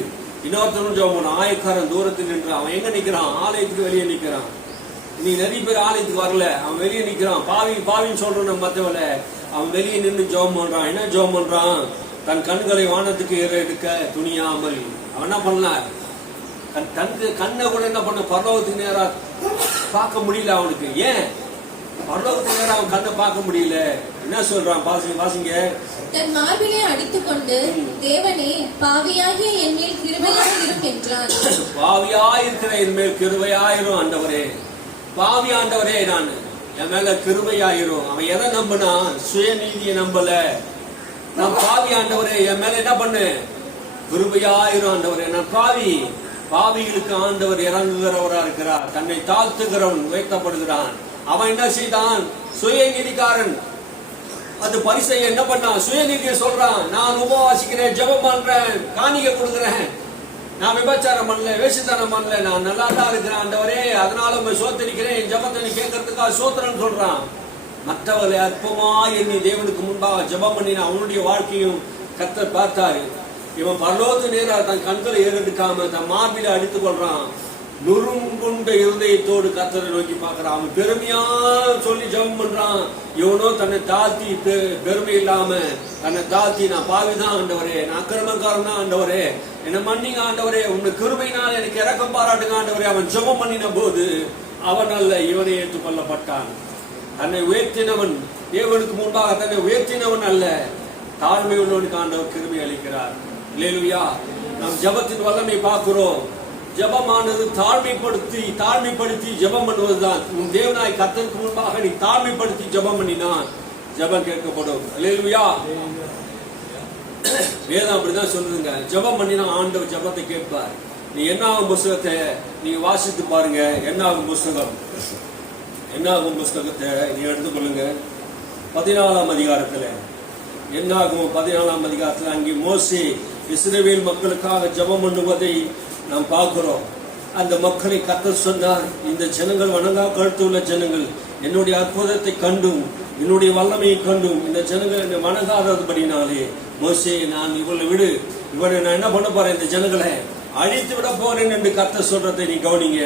இன்னொருத்தரும் ஜெபம் பண்ணான், ஆயக்காரன் தூரத்தில் நின்று, அவன் எங்க நிக்கிறான், ஆலயத்துக்கு வெளியே நிக்கிறான். நீ நிறைய பேர் ஆலயத்துக்கு வரல, அவன் வெளியே நிக்கிறான். பாவின்னு சொல்றோம் நம்ம மத்தவல, அவன் வெளியே நின்று ஜெபம் பண்றான். என்ன ஜெபம் பண்றான், தன் கண்களை வானத்துக்கு எடுக்க துணியாமல். அவன் என்ன பண்ணலாம், கண்ணை கூட என்ன பண்ண, பரலோகத்துக்கு நேரா பார்க்க முடியல அவனுக்கு. ஏன் பரலோகத்துக்கு நேரா அவன் கண்ணை பார்க்க முடியல? என்ன சொல்றான், வாசிங்க. தன் மார்பிலே அடித்துக்கொண்டு, தேவனே, பாவியாகிய என் மேல் கிருபையாயிரும் என்றான். பாவியாயிருக்கிற என் மேல் கிருபையாயிரும் ஆண்டவரே, பாவி ஆண்டவரே, நான் என் மேல கிருபையாயிரும். அவன் எதை நம்பினா, சுயநீதியை நம்பல. நான் பாவி ஆண்டவரே, என் மேல என்ன பண்ணு, கிருபையாயிரும் ஆண்டவரே. நான் பாவிகளுக்கு ஆண்டவர் இறங்குகிறவரா இருக்கிறார். தன்னை தாழ்த்துகிறவன் உயர்த்தப்படுகிறான். அவன் என்ன செய்தான், சுயநீதிக்காரன். அது பரிசேயன் என்ன பண்ணான், சுயநீதியை சொல்றான். நான் உபவாசிக்கிறேன், ஜெபம் பண்றேன், காணிக்கை கொடுக்கிறேன், நான் விபச்சாரம் பண்ணல, வேசித்தனம் பண்ணல, நான் நல்லா தான் இருக்கிறேன் ஆண்டவரே, அதனால உங்க சோத்தரிக்கிறேன், என் ஜெபத்தை கேட்கறதுக்காக சோத்திரன்னு சொல்றான். மற்றவர்களை அற்பமா எண்ணி தேவனுக்கு முன்பாக ஜெபம் பண்ணின அவனுடைய வாழ்க்கையும் கர்த்தர் பார்த்தாரு. இவன் பரலோகத்துக்கு நேராக தன் கண்களை ஏறெடுக்காம தன் மார்பில அடித்துக் கொள்றான். நுறுங்குண்ட இருதயத்தோடு கர்த்தரை நோக்கி பார்க்கிறான். அவன் பெருமையா சொல்லி ஜெபம் பண்றான். இவனோ தன்னை தாழ்த்தி, பெருமை இல்லாம தன்னை தாழ்த்தி, நான் பாவிதான் ஆண்டவரே, நான் அக்கிரமக்காரன் தான் ஆண்டவரே, என்ன மன்னிங்க ஆண்டவரே, உங்க கிருபையினால் எனக்கு இரக்கம் பாராட்டுங்க ஆண்டவரே. அவன் ஜெபம் பண்ணின போது அவன் அல்ல, இவனை ஏற்றுக்கொள்ளப்பட்டான். தன்னை உயர்த்தினவன், தேவனுக்கு முன்பாக தன்னை உயர்த்தினவன் அல்ல, தாழ்மை உள்ளவனுக்கு ஆண்டவர் கிருபை அளிக்கிறார். அல்லேலூயா. நாம் ஜெபத்தின் வல்லமை பார்க்கிறோம். ஜெபமானது தாழ்மைப்படுத்தி ஜெபம் பண்ணுவதுதான். உன் தேவனாய் கர்த்தருக்கு முன்பாக நீ தாழ்மைப்படுத்தி ஜெபம் பண்ணினான் ஜெபம் கேட்கப்படும். அல்லேலூயா. வேதம் அப்படிதான் சொல்லுதுங்க. ஜெபம் பண்ணினா ஆண்டவர் ஜெபத்தை கேட்பார். நீ என்னாகும் புஸ்தகத்தை நீங்க வாசித்து பாருங்க. என்னாகும் புஸ்தகத்தை நீ எடுத்துக்கொள்ளுங்க. 14ஆம் அதிகாரத்துல என்னாகும் 14ஆம் அதிகாரத்துல அங்கே மோசே இஸ்ரவேல் மக்களுக்காக ஜெபம் பண்ணுவதை நாம் பார்க்கிறோம். அந்த மக்களை கர்த்தர் சொன்னார், இந்த ஜனங்கள் வணங்கா கழுத்துள்ள ஜனங்கள் என்னுடைய அற்புதத்தை கண்டும் என்னுடைய வல்லமையை கண்டும் இந்த ஜனங்கள் என்னை வணங்காதபடினாலே மோசே நான் இவனை நான் என்ன பண்ண போறேன், இந்த ஜனங்களை அழித்து விட போறேன் என்று கர்த்தர் சொல்றதை நீ கவனிங்க.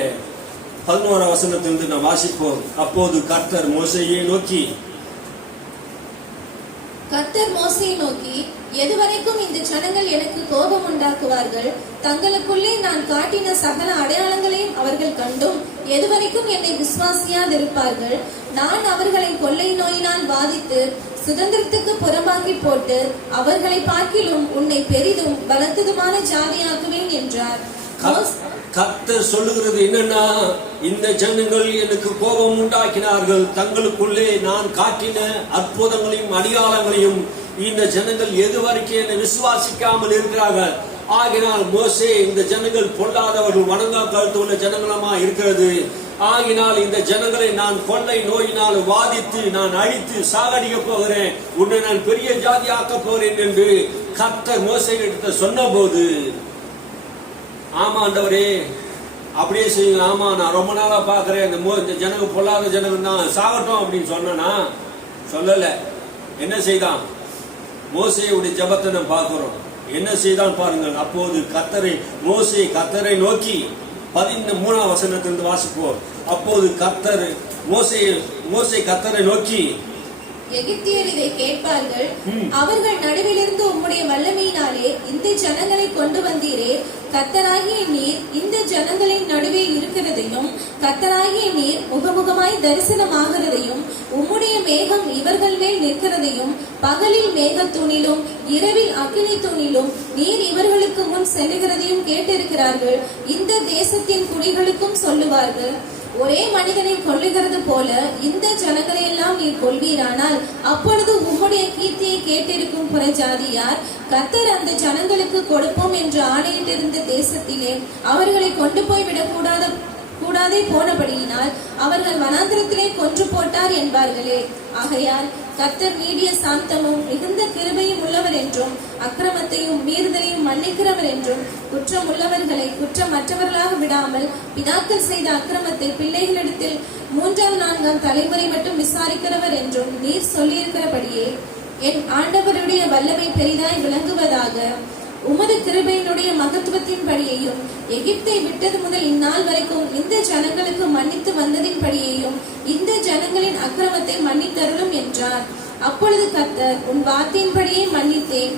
11ஆம் வசனத்திலிருந்து நாம் வாசிப்போம். அப்போது கர்த்தர் மோசேயை நோக்கி எதுவரைக்கும் இந்த ஜனங்கள் எனக்கு கோபம் உண்டாக்குவார்கள், தங்களுக்குள்ளே நான் காட்டின சகல அடையாளங்களையும் அவர்கள் கண்டும் எதுவரைக்கும் என்னை விசுவாசியாதிருப்பார்கள்? நான் அவர்களை கொள்ளை நோயினால் பாதித்து சுதந்திரத்துக்கு புறம்பாக்கி போட்டு அவர்களை பார்க்கிலும் உன்னை பெரிதும் பலத்ததுமான ஜாதியாக்குவேன் என்றார். கர்த்தர் சொல்லுகிறது என்னன்னா, இந்த ஜனங்கள் எனக்கு கோபம் உண்டாக்கினார்கள், தங்களுக்குள்ளே நான் காட்டின அற்புதங்களையும் அடையாளங்களையும் இந்த ஜனங்கள் எதுவரைக்கும் என்னை விசுவாசிக்காமல் இருக்கிறார்கள். ஆகினால் மோசே, இந்த ஜனங்கள் பொல்லாதவர்கள் வணங்கா கழுத்துள்ள ஜனங்களமா இருக்கிறது. ஆகினால் இந்த ஜனங்களை நான் கொள்ளை நோயினால் வாதித்து நான் அழித்து சாகடிக்க போகிறேன், உன்னை நான் பெரிய ஜாதி ஆக்க போறேன் என்று கர்த்தர் மோசேயிடத்தில் சொன்ன போது, ஆமா ஆண்டவரே அப்படியே செய்யுங்க, ஆமா நான் ரொம்ப நாளா பாக்குறேன் இந்த ஜனங்க பொல்லாத ஜனங்கள் தான் சாகட்டும் அப்படின்னு சொன்னா சொல்லல. என்ன செய்தான்? மோசேயுடைய ஜெபத்தை நாம் பார்க்கிறோம். என்ன செய்தான் பாருங்கள். அப்போது மோசே கர்த்தரை நோக்கி 13ஆம் வசனத்திலிருந்து வாசிப்போம். அப்போது மோசே கர்த்தரை நோக்கி, எகிப்தியர் இதை கேட்பார்கள், அவர்கள் நடுவிலிருந்து உம்முடைய வல்லமையினாலே இந்த ஜனங்களை கொண்டு வந்தீரே, கர்த்தராகிய நீர் இந்த ஜனங்களின் நடுவே இருக்கிறதையும் கர்த்தராகிய நீர் முகமுகமாய் தரிசனமாகிறதையும் உம்முடைய மேகம் இவர்கள் மேல் நிற்கிறதையும் பகலில் மேகத்தூணிலும் இரவில் அக்கினி தூணிலும் நீர் இவர்களுக்கு முன் செல்லுகிறதையும் கேட்டிருக்கிறார்கள். இந்த தேசத்தின் குடிகளுக்கும் சொல்லுவார்கள், ஒரே மனிதனை கொல்லுகிறது போல இந்த ஜனங்களை எல்லாம் நீர் கொள்வீரானால் அப்பொழுது உம்முடைய கீர்த்தியை கேட்டிருக்கும் புறஜாதியார் கர்த்தர் அந்த ஜனங்களுக்கு கொடுப்போம் என்று ஆணையிட்டிருந்த தேசத்திலே அவர்களை கொண்டு போய் கூடாதே போனபடியினால் அவர்கள் வனாந்திரத்திலே கொன்று போட்டார் என்பார்களே. ஆகையால் கர்த்தர் நீடிய சாந்தமும் மிகுந்த கிருபையும் உள்ளவர் என்றும் அக்கிரமத்தையும் மீறுதலையும் மன்னிக்கிறவர் என்றும் குற்றம் உள்ளவர்களை குற்றமற்றவர்களாக விடாமல் பிதாக்கள் செய்த அக்கிரமத்தை பிள்ளைகளிடத்தில் 3ஆம் 4ஆம் தலைமுறை மட்டும் விசாரிக்கிறவர் என்றும் நீர் சொல்லியிருக்கிறபடியே என் ஆண்டவருடைய வல்லமை பெரிதாய் விளங்குவதாக. உமது கிருபையினுடைய மகத்துவத்தின் படியையும் எகிப்தை விட்டது முதல் இந்நாள் வரைக்கும் இந்த ஜனங்களுக்கு மன்னித்து வந்ததின் படியையும் இந்த ஜனங்களின் அக்கிரமத்தை மன்னித்தருளும் என்றார். அப்பொழுது கர்த்தர், உன் வார்த்தையின்படியே மன்னித்தேன்.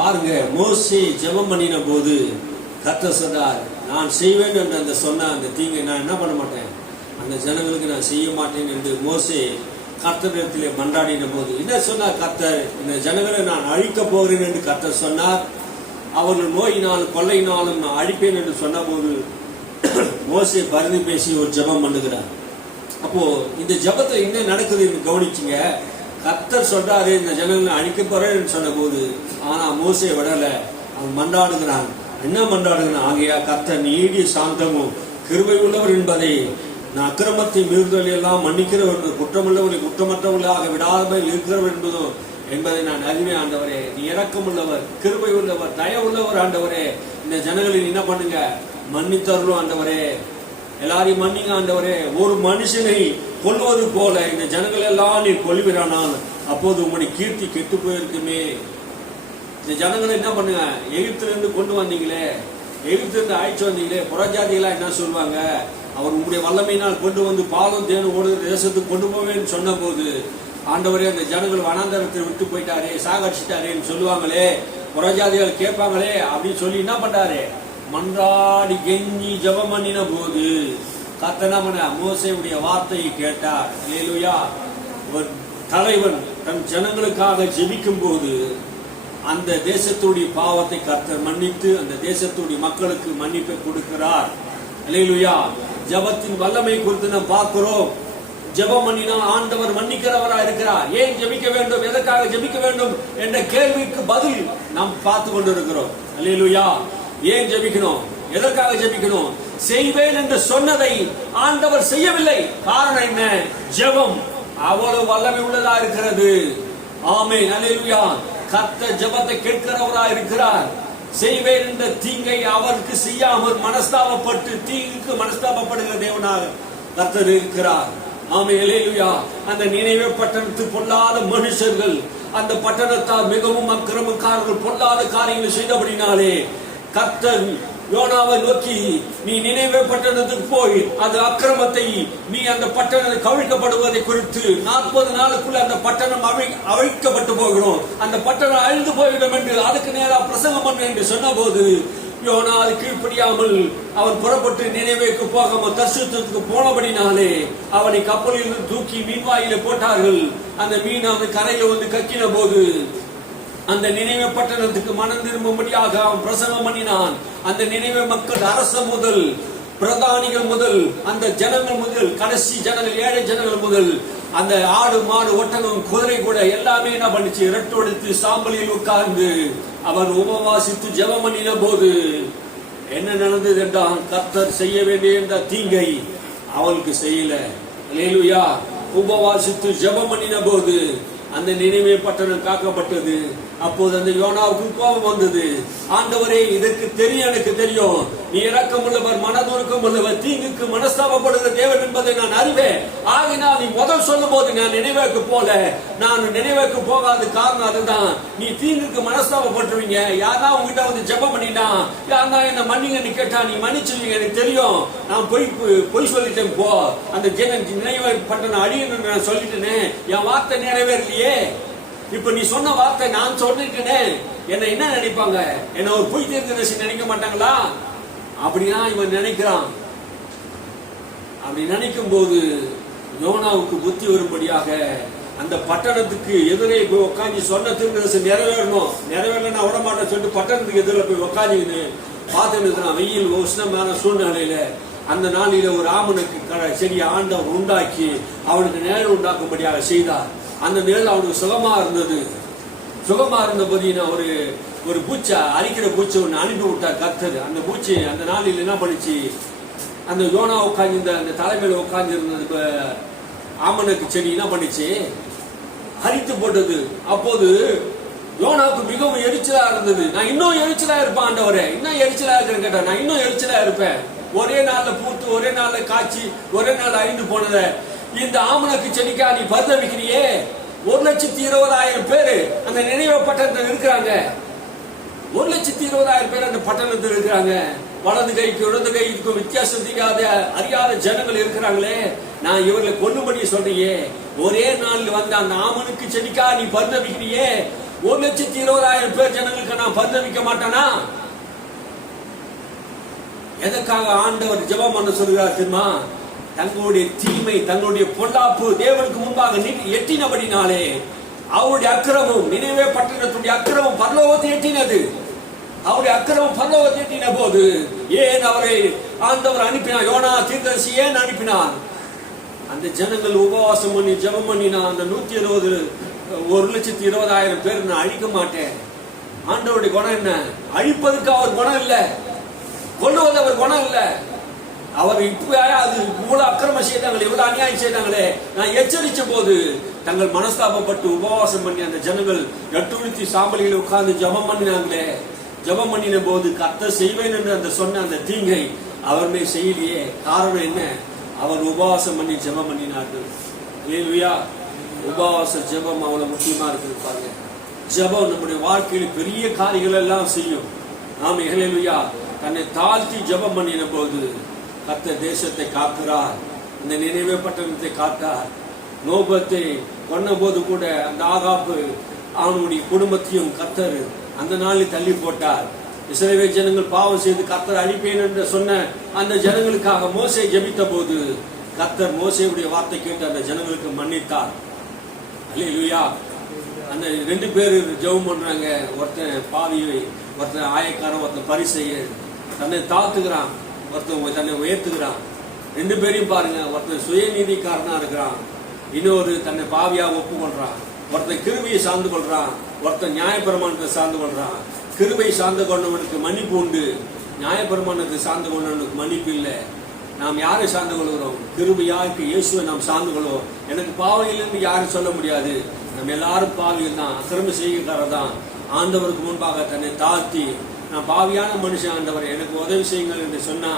பாருங்க, மோசே ஜெபம் பண்ணின போது கர்த்தர் சொன்னார், நான் செய்வேன் என்று சொன்ன அந்த தீங்கை நான் என்ன பண்ண மாட்டேன், அந்த ஜனங்களுக்கு நான் செய்ய மாட்டேன் என்று மோசே கர்த்தரிடத்திலே மன்றாடின போது என்ன சொன்னார் கர்த்தர்? இந்த ஜனங்களை நான் அழிக்க போகிறேன் என்று கர்த்தர் சொன்னார். அவர்கள் நோயினாலும் கொள்ளையினாலும் நான் அழிப்பேன் என்று சொன்ன போது மோசே பரிந்து பேசி ஒரு ஜெபம் பண்ணுகிறார். அப்போ இந்த ஜெபத்தை என்ன நடக்குதுன்னு கவனிச்சுங்க. கர்த்தர் சொல்றாரு, இந்த ஜனங்களை அழிக்க போறேன்னு சொன்ன போது, ஆனா மோசே விடல, அவன் மன்றாடுகிறான். என்ன மன்றாடுகிறான்? ஆகையா கர்த்தர் நீடிய சாந்தமும் கிருபை உள்ளவர் என்பதை, நான் அக்கிரமத்தை மீறுதல் எல்லாம் மன்னிக்கிறவர், குற்றமுள்ளவரை குற்றமற்றவர்களாக விடாமல் இருக்கிறவர் என்பதை நான் அறிவேன் ஆண்டவரே. நீ இரக்கம் உள்ளவர், கிருபை உள்ளவர், தய உள்ளவர் ஆண்டவரே. இந்த ஜனங்களை என்ன பண்ணுங்க, மன்னித்தருளும் ஆண்டவரே. எல்லாரையும் மன்னிங்க ஆண்டவரே. ஒரு மனுஷனை கொல்வது போல இந்த ஜனங்கள் எல்லாம் நீ கொல்லுகிறானால் அப்போது உங்களுடைய கீர்த்தி கெட்டு போயிருக்குமே. இந்த ஜனங்களை என்ன பண்ணுங்க, எகிப்திலிருந்து கொண்டு வந்தீங்களே, எகிப்திலிருந்து அழைச்சு வந்தீங்களே, புறஜாதிகளா என்ன சொல்லுவாங்க, அவர் உங்களுடைய வல்லமையினால் கொண்டு வந்து பாலும் தேனும் ஓடுகிற தேசத்துக்கு கொண்டு போவேன்னு சொன்ன போது, ஆண்டவரே அந்த ஜனங்கள் வனாந்தரத்தை விட்டு போயிட்டாரே, சாகடிச்சிட்டாரேன்னு சொல்லுவாங்களே, புறஜாதிகள் கேட்பாங்களே அப்படின்னு சொல்லி என்ன பண்றாரு, மன்றாடி கெஞ்சி ஜெபம் பண்ணின போது கர்த்தர் மோசேயுடைய வார்த்தையை கேட்டார். அல்லேலூயா. ஒரு தலைவன் தன் ஜனங்களுக்காக ஜெபிக்கும் போது அந்த தேசத்துடைய பாவத்தை கர்த்தர் மன்னித்து அந்த தேசத்துடைய மக்களுக்கு மன்னிப்பை கொடுக்கிறார். அல்லேலூயா. ஜெபத்தின் வல்லமை குறித்து நாம் பார்க்கிறோம். ஜெபம் பண்ணினா ஆண்டவர் மன்னிக்கிறவரா இருக்கிறார். ஏன் ஜெபிக்க வேண்டும், எதற்காக ஜெபிக்க வேண்டும் என்ற கேள்விக்கு பதில் நாம் பார்த்து கொண்டிருக்கிறோம். அல்லேலூயா. ஏன் ஜெபிக்கணும், எதற்காக ஜெபிக்கணும்? செய்வேன் என்று சொன்னதை ஆண்டவர் செய்யவில்லை. காரணம் என்ன? ஜெபம் அவ்வளவு வல்லமை உள்ளதா இருக்கிறது. ஆமென். அல்லேலூயா. கர்த்தர் ஜெபத்தை கேட்கிறவரா இருக்கிறார். செய்வேன் என்ற தீங்கை அவருக்கு செய்யாமல் மனஸ்தாபப்பட்டு தீங்குக்கு மனஸ்தாபப்படுகிற தேவனாக கர்த்தர் இருக்கிறார். ஆமென். அல்லேலூயா. அந்த நினைவே பட்டணத்து பொல்லாத மனுஷர்கள் அந்த பட்டணத்தார் மிகவும் அக்கிரமக்காரர்கள் பொல்லாத காரியங்களை செய்தபடினாலே கர்த்தர் யோனாவை நோக்கி, நீ நினைவே பட்டணத்துக்கு போய் அந்த அக்கிரமத்தை நீ அந்த பட்டணத்தை கவிழ்க்கப்படுவதை குறித்து 40 நாளுக்குள்ள அந்த பட்டணம் அழிக்கப்பட்டு போகிறோம், அந்த பட்டணம் அழிந்து போய்விடும் என்று அதுக்கு நேரா பிரசங்கம் பண்ணு என்று சொன்ன போது யோனா அது கீழ்ப்படியாமல் அவன் புறப்பட்டு நினைவேக்கு போகாமல் தர்சுத்துக்கு போனபடினாலே அவனை கப்பலில் தூக்கி மீன்வாயில போட்டார்கள். அந்த மீன் அவன் கரையில வந்து கக்கின போது அந்த நினைவே பட்டணத்துக்கு மனம் திரும்பும்படியாக அவன் பிரசங்கம் பண்ணினான். அந்த நினைவே மக்கள் அரச முதல் பிரதானிகள் முதல் அந்த ஜனங்கள் முதல் கடைசி ஜனங்கள் ஏழை ஜனங்கள் முதல் அந்த ஆடு மாடு ஒட்டகம் குதிரை கூட எல்லாமே என்ன பண்ணிச்சு, இரட்டொடுத்து சாம்பலில் உட்கார்ந்து அவன் உபவாசித்து ஜெபம் பண்ணின போது என்ன நடந்தது என்றால் கர்த்தர் செய்ய வேண்டிய இந்த தீங்கை அவளுக்கு செய்யல. அல்லேலூயா. உபவாசித்து ஜெபம் பண்ணின போது அந்த நினைவே பட்டணம் காக்கப்பட்டது. அப்போது அந்த யோனாவுக்கு கோபம் வந்தது. ஆண்டவரே, இதற்கு தெரியும், எனக்கு தெரியும், நீ இரக்கம் உள்ளவர் மனதுருக்கம் உள்ளவர் தீங்குக்கு மனஸ்தாபப்படுகிற தேவன் என்பதை நான் அறிவேன். ஆகினால் நீ முதல் சொல்லும் போது நான் நினைவேக்கு போல, நான் நினைவேக்கு போகாத காரணம் அதுதான். நீ தீங்குக்கு மனஸ்தாபப்பட்டுருவீங்க. யாரா உங்ககிட்ட வந்து ஜெபம் பண்ணினா, யாரா என்ன மன்னிங்கன்னு கேட்டா நீ மன்னிச்சுவீங்க, எனக்கு தெரியும். நான் பொய் சொல்லிட்டேன். போ, அந்த நினைவே பட்டணம் அழியணும்னு நான் சொல்லிட்டேனே, என் வார்த்தை நிறைவேறலையே. இப்ப நீ சொன்ன வார்த்தை நான் சொல்லிட்டேனே, என்ன என்ன நினைப்பாங்க? என்ன ஒரு பொய் தீர்க்கதரிசி நினைக்க மாட்டாங்களா? அப்படின்னா இவன் நினைக்கிறான். அப்படி நினைக்கும் போது யோனாவுக்கு புத்தி வரும்படியாக அந்த பட்டணத்துக்கு எதிரே போய் உட்காந்து சொன்ன தீர்க்கதரிசி நிறைவேறணும், நிறைவேறலன்னா விட மாட்டேன்னு சொல்லிட்டு பட்டணத்துக்கு எதிரில் போய் உட்காந்து பார்த்துன்னு இருக்கிறான். வெயில் உஷ்ணமான சூழ்நிலையில அந்த நாளில ஒரு ஆமனுக்கு செடியை ஆண்டவர் உண்டாக்கி அவனுக்கு நிழல் உண்டாக்கும்படியாக செய்தார். அந்த நிழல் அவனுக்கு சுகமா இருந்தது. சுகமா இருந்தபோது ஒரு பூச்சை அரிக்கிற பூச்சை ஒன்று அனுப்பி விட்டார் கர்த்தர். அந்த பூச்சி அந்த நாளில் என்ன பண்ணிச்சு, அந்த யோனா உட்காந்து அந்த தலைமையில உட்கார்ந்து இருந்த ஆமனுக்கு செடி என்ன பண்ணிச்சு, அரித்து போட்டது. அப்போது யோனாவுக்கு மிகவும் எரிச்சலா இருந்தது. நான் இன்னும் எரிச்சலா இருப்பேன் ஆண்டவரே, இன்னும் எரிச்சலா இருக்கிறேன்னு கேட்டா, நான் இன்னும் எரிச்சலா இருப்பேன். ஒரே நாள்ல பூத்து ஒரே நாள்ல காய்ச்சி ஒரே நாள் அழிந்து போனத இந்த ஆமணக்கு செடிக்கா நீ பரிதவிக்கிறியே. 1,20,000 பேரு அந்த நினைவு பட்டணத்தில் இருக்கிறாங்க. 1,20,000 பேர் அந்த பட்டணத்தில் இருக்கிறாங்க. வலது கைக்கு இடது கைக்கு வித்தியாசம் தெரியாத அறியாத ஜனங்கள் இருக்கிறாங்களே. நான் இவர்களை கொல்லும்படி சொல்றியே, ஒரே நாள் வந்த அந்த ஆமனுக்கு செடிக்கா நீ பரிதவிக்கிறியே. 1,20,000 பேர் ஜனங்களுக்கு நான் பரிதவிக்க மாட்டானா? எதற்காக ஆண்டவர் ஜெபம் பண்ண சொல்கிறார் தெரியுமா? தங்களுடைய தீமை தங்களுடைய பொல்லாப்பு தேவனுக்கு முன்பாக எட்டினபடினாலே அவருடைய அக்கிரமம் நினைவே பட்டணத்துடைய அக்கிரமம் பரலோகத்தை எட்டினது. அவருடைய அக்கிரமம் பரலோகத்தை எட்டின போது ஏன் அவரை ஆண்டவர் அனுப்பினார்? யோனா தீர்க்கதரிசி ஏன் அனுப்பினார்? அந்த ஜனங்கள் உபவாசம் பண்ணி ஜெபம் பண்ணினா அந்த 1,20,000 பேர் நான் அழிக்க மாட்டேன். ஆண்டவருடைய குணம் என்ன? அழிப்பதற்கு அவர் குணம் இல்லை, கொல்லுவது அவர் குணம் இல்லை. அவர் இப்ப அது இவ்வளவு அக்கிரமம் செய்தாங்களே, இவ்வளவு அநியாயம் செய்தாங்களே, நான் எச்சரிச்ச போது தங்கள் மனஸ்தாபப்பட்டு உபவாசம் பண்ணி அந்த ஜனங்கள் நட்டுழுத்தி சாம்பலியில் உட்கார்ந்து ஜபம் பண்ணினாங்களே. ஜபம் பண்ணின போது கர்த்தர் செய்வேன் என்று அந்த சொன்ன அந்த தீங்கை அவருமே செய்யலையே. காரணம் என்ன? அவர் உபவாசம் பண்ணி ஜபம் பண்ணினார்கள். இல்லையா? உபவாச ஜபம் அவ்வளவு முக்கியமா இருக்குது பாருங்க. ஜபம் நம்முடைய வாழ்க்கையில் பெரிய காரியங்கள் எல்லாம் செய்யும். நாம இல்லையா தன்னை தாழ்த்தி ஜபம் பண்ணின போது கர்த்தர் தேசத்தை காக்கிறார். இந்த நினைவே பட்டணத்தை காத்தார். நோபத்தை கொன்ன போது கூட அந்த ஆகாப்பு அவனுடைய குடும்பத்தையும் கர்த்தர் அந்த நாளில் தள்ளி போட்டார். இஸ்ரவேல் ஜனங்கள் பாவம் செய்து கர்த்தர் அழிப்பேன் என்று சொன்ன அந்த ஜனங்களுக்காக மோசே ஜெபித்த போது கர்த்தர் மோசேவுடைய வார்த்தை கேட்டு அந்த ஜனங்களுக்கு மன்னித்தார். அல்லேலூயா. அந்த 2 பேர் ஜெபம் பண்றாங்க. ஒருத்தன் பாவி, ஒருத்தன் ஆயக்காரன், ஒருத்தன் பரிசேயன். தன்னை தாத்துக்கிறான், ஒருத்தன் தன்னை உயர்த்துக்கிறான். 2 பேரையும் பாருங்க. ஒருத்தன் சுயநீதிக்காரனா இருக்கிறான், இன்னொரு தன்னை பாவியா ஒப்புக்கொள்றான். ஒருத்தன் கிருபையை சார்ந்து கொள்றான், ஒருத்தன் நியாயப்பிரமாணத்தை சார்ந்து கொள்றான். கிருபை சார்ந்து கொண்டவனுக்கு மன்னிப்பு உண்டு, நியாயப்பிரமாணத்தை சார்ந்து கொண்டவனுக்கு மன்னிப்பு இல்லை. நாம் யாரை சார்ந்து கொள்கிறோம்? கிருபையாக்கு இயேசுவை நாம் சார்ந்து கொள்வோம். எனக்கு பாவையிலிருந்து யாரும் சொல்ல முடியாது. நம்ம எல்லாரும் பாவிகள் தான், அக்கிரம செய்கைக்காரர் தான். ஆண்டவருக்கு முன்பாக தன்னை தாழ்த்தி, நான் பாவியான மனுஷன் ஆண்டவர், எனக்கு உதவி செய்யுங்கள் என்று சொன்னா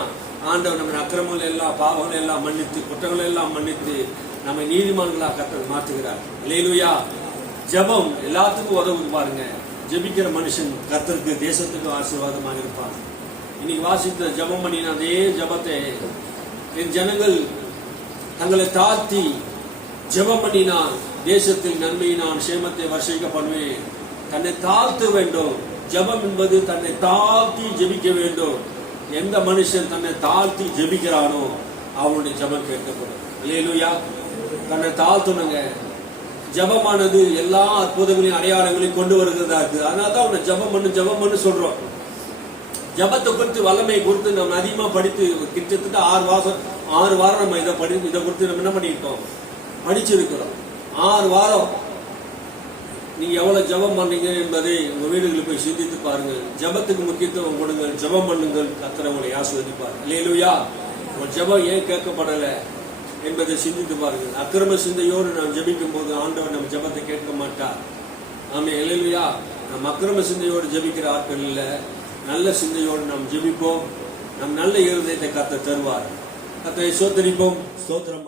ஆண்டவர் நம்ம அக்கிரமங்கள் எல்லாம், பாவங்கள் எல்லாம் மன்னித்து, குற்றங்கள் எல்லாம் மன்னித்து நம்மை நீதிமான்களாக கர்த்தர் மாற்றுகிறார். அல்லேலூயா. ஜெபம் எல்லாத்துக்கும் உதவுது பாருங்க. ஜெபிக்கிற மனுஷன் கர்த்தருக்கு, தேசத்துக்கு ஆசீர்வாதமாக இருப்பார். இன்னைக்கு வாசித்த ஜெபம் பண்ணின அதே ஜெபத்தை என் ஜனங்கள் தங்களை தாழ்த்தி ஜெபம் பண்ணினான், தேசத்தில் நன்மையினான் சேமத்தை வர்ஷிக்க பண்ணுவேன். தன்னை தாழ்த்த வேண்டும். ஜெபம் என்பது தன்னை தாழ்த்தி ஜெபிக்க வேண்டும். எந்த மனுஷன் தன்னை தாழ்த்தி ஜெபிக்கிறானோ அவனுடைய ஜெபம் கேட்கப்படும். அல்லேலூயா. தன்னை தாழ்த்தணுங்க. ஜெபமானது எல்லா அற்புதங்களையும் அடையாளங்களையும் கொண்டு வருகிறதா இருக்கு. அதனால தான் அவனை ஜெபம் பண்ணு சொல்றோம். ஜெபத்தை குறித்து, வல்லமை குறித்து நம்ம அதிகமா படித்து கிட்டத்தட்ட 6 வாரம் நம்ம இதை குறித்து நம்ம என்ன பண்ணிருக்கோம், படிச்சிருக்கிறோம். 6 வாரம் நீங்க எவ்வளவு ஜெபம் பண்றீங்க என்பதை உங்க வீடுகளுக்கு போய் சிந்தித்து பாருங்க. ஜெபத்துக்கு முக்கியத்துவம் கொடுங்க. ஜெபம் பண்ணுங்கள், கர்த்தர் உங்களை ஆசீர்வதிப்பார். அல்லேலூயா. உங்க ஜெபம் ஏன் கேட்கப்படல என்பதை சிந்தித்து பாருங்கள். அக்கிரம சிந்தையோடு நாம் ஜெபிக்கும் போது ஆண்டவர் நம்ம ஜெபத்தை கேட்க மாட்டார். ஆமே. அல்லேலூயா. நம் அக்கிரம சிந்தையோடு ஜெபிக்கிற ஆட்கள் இல்ல, நல்ல சிந்தையோடு நாம் ஜெபிப்போம். நம் நல்ல இருதயத்தை கர்த்தர் தருவார். கர்த்தரை ஸ்தோத்திரிப்போம். ஸ்தோத்திரம்.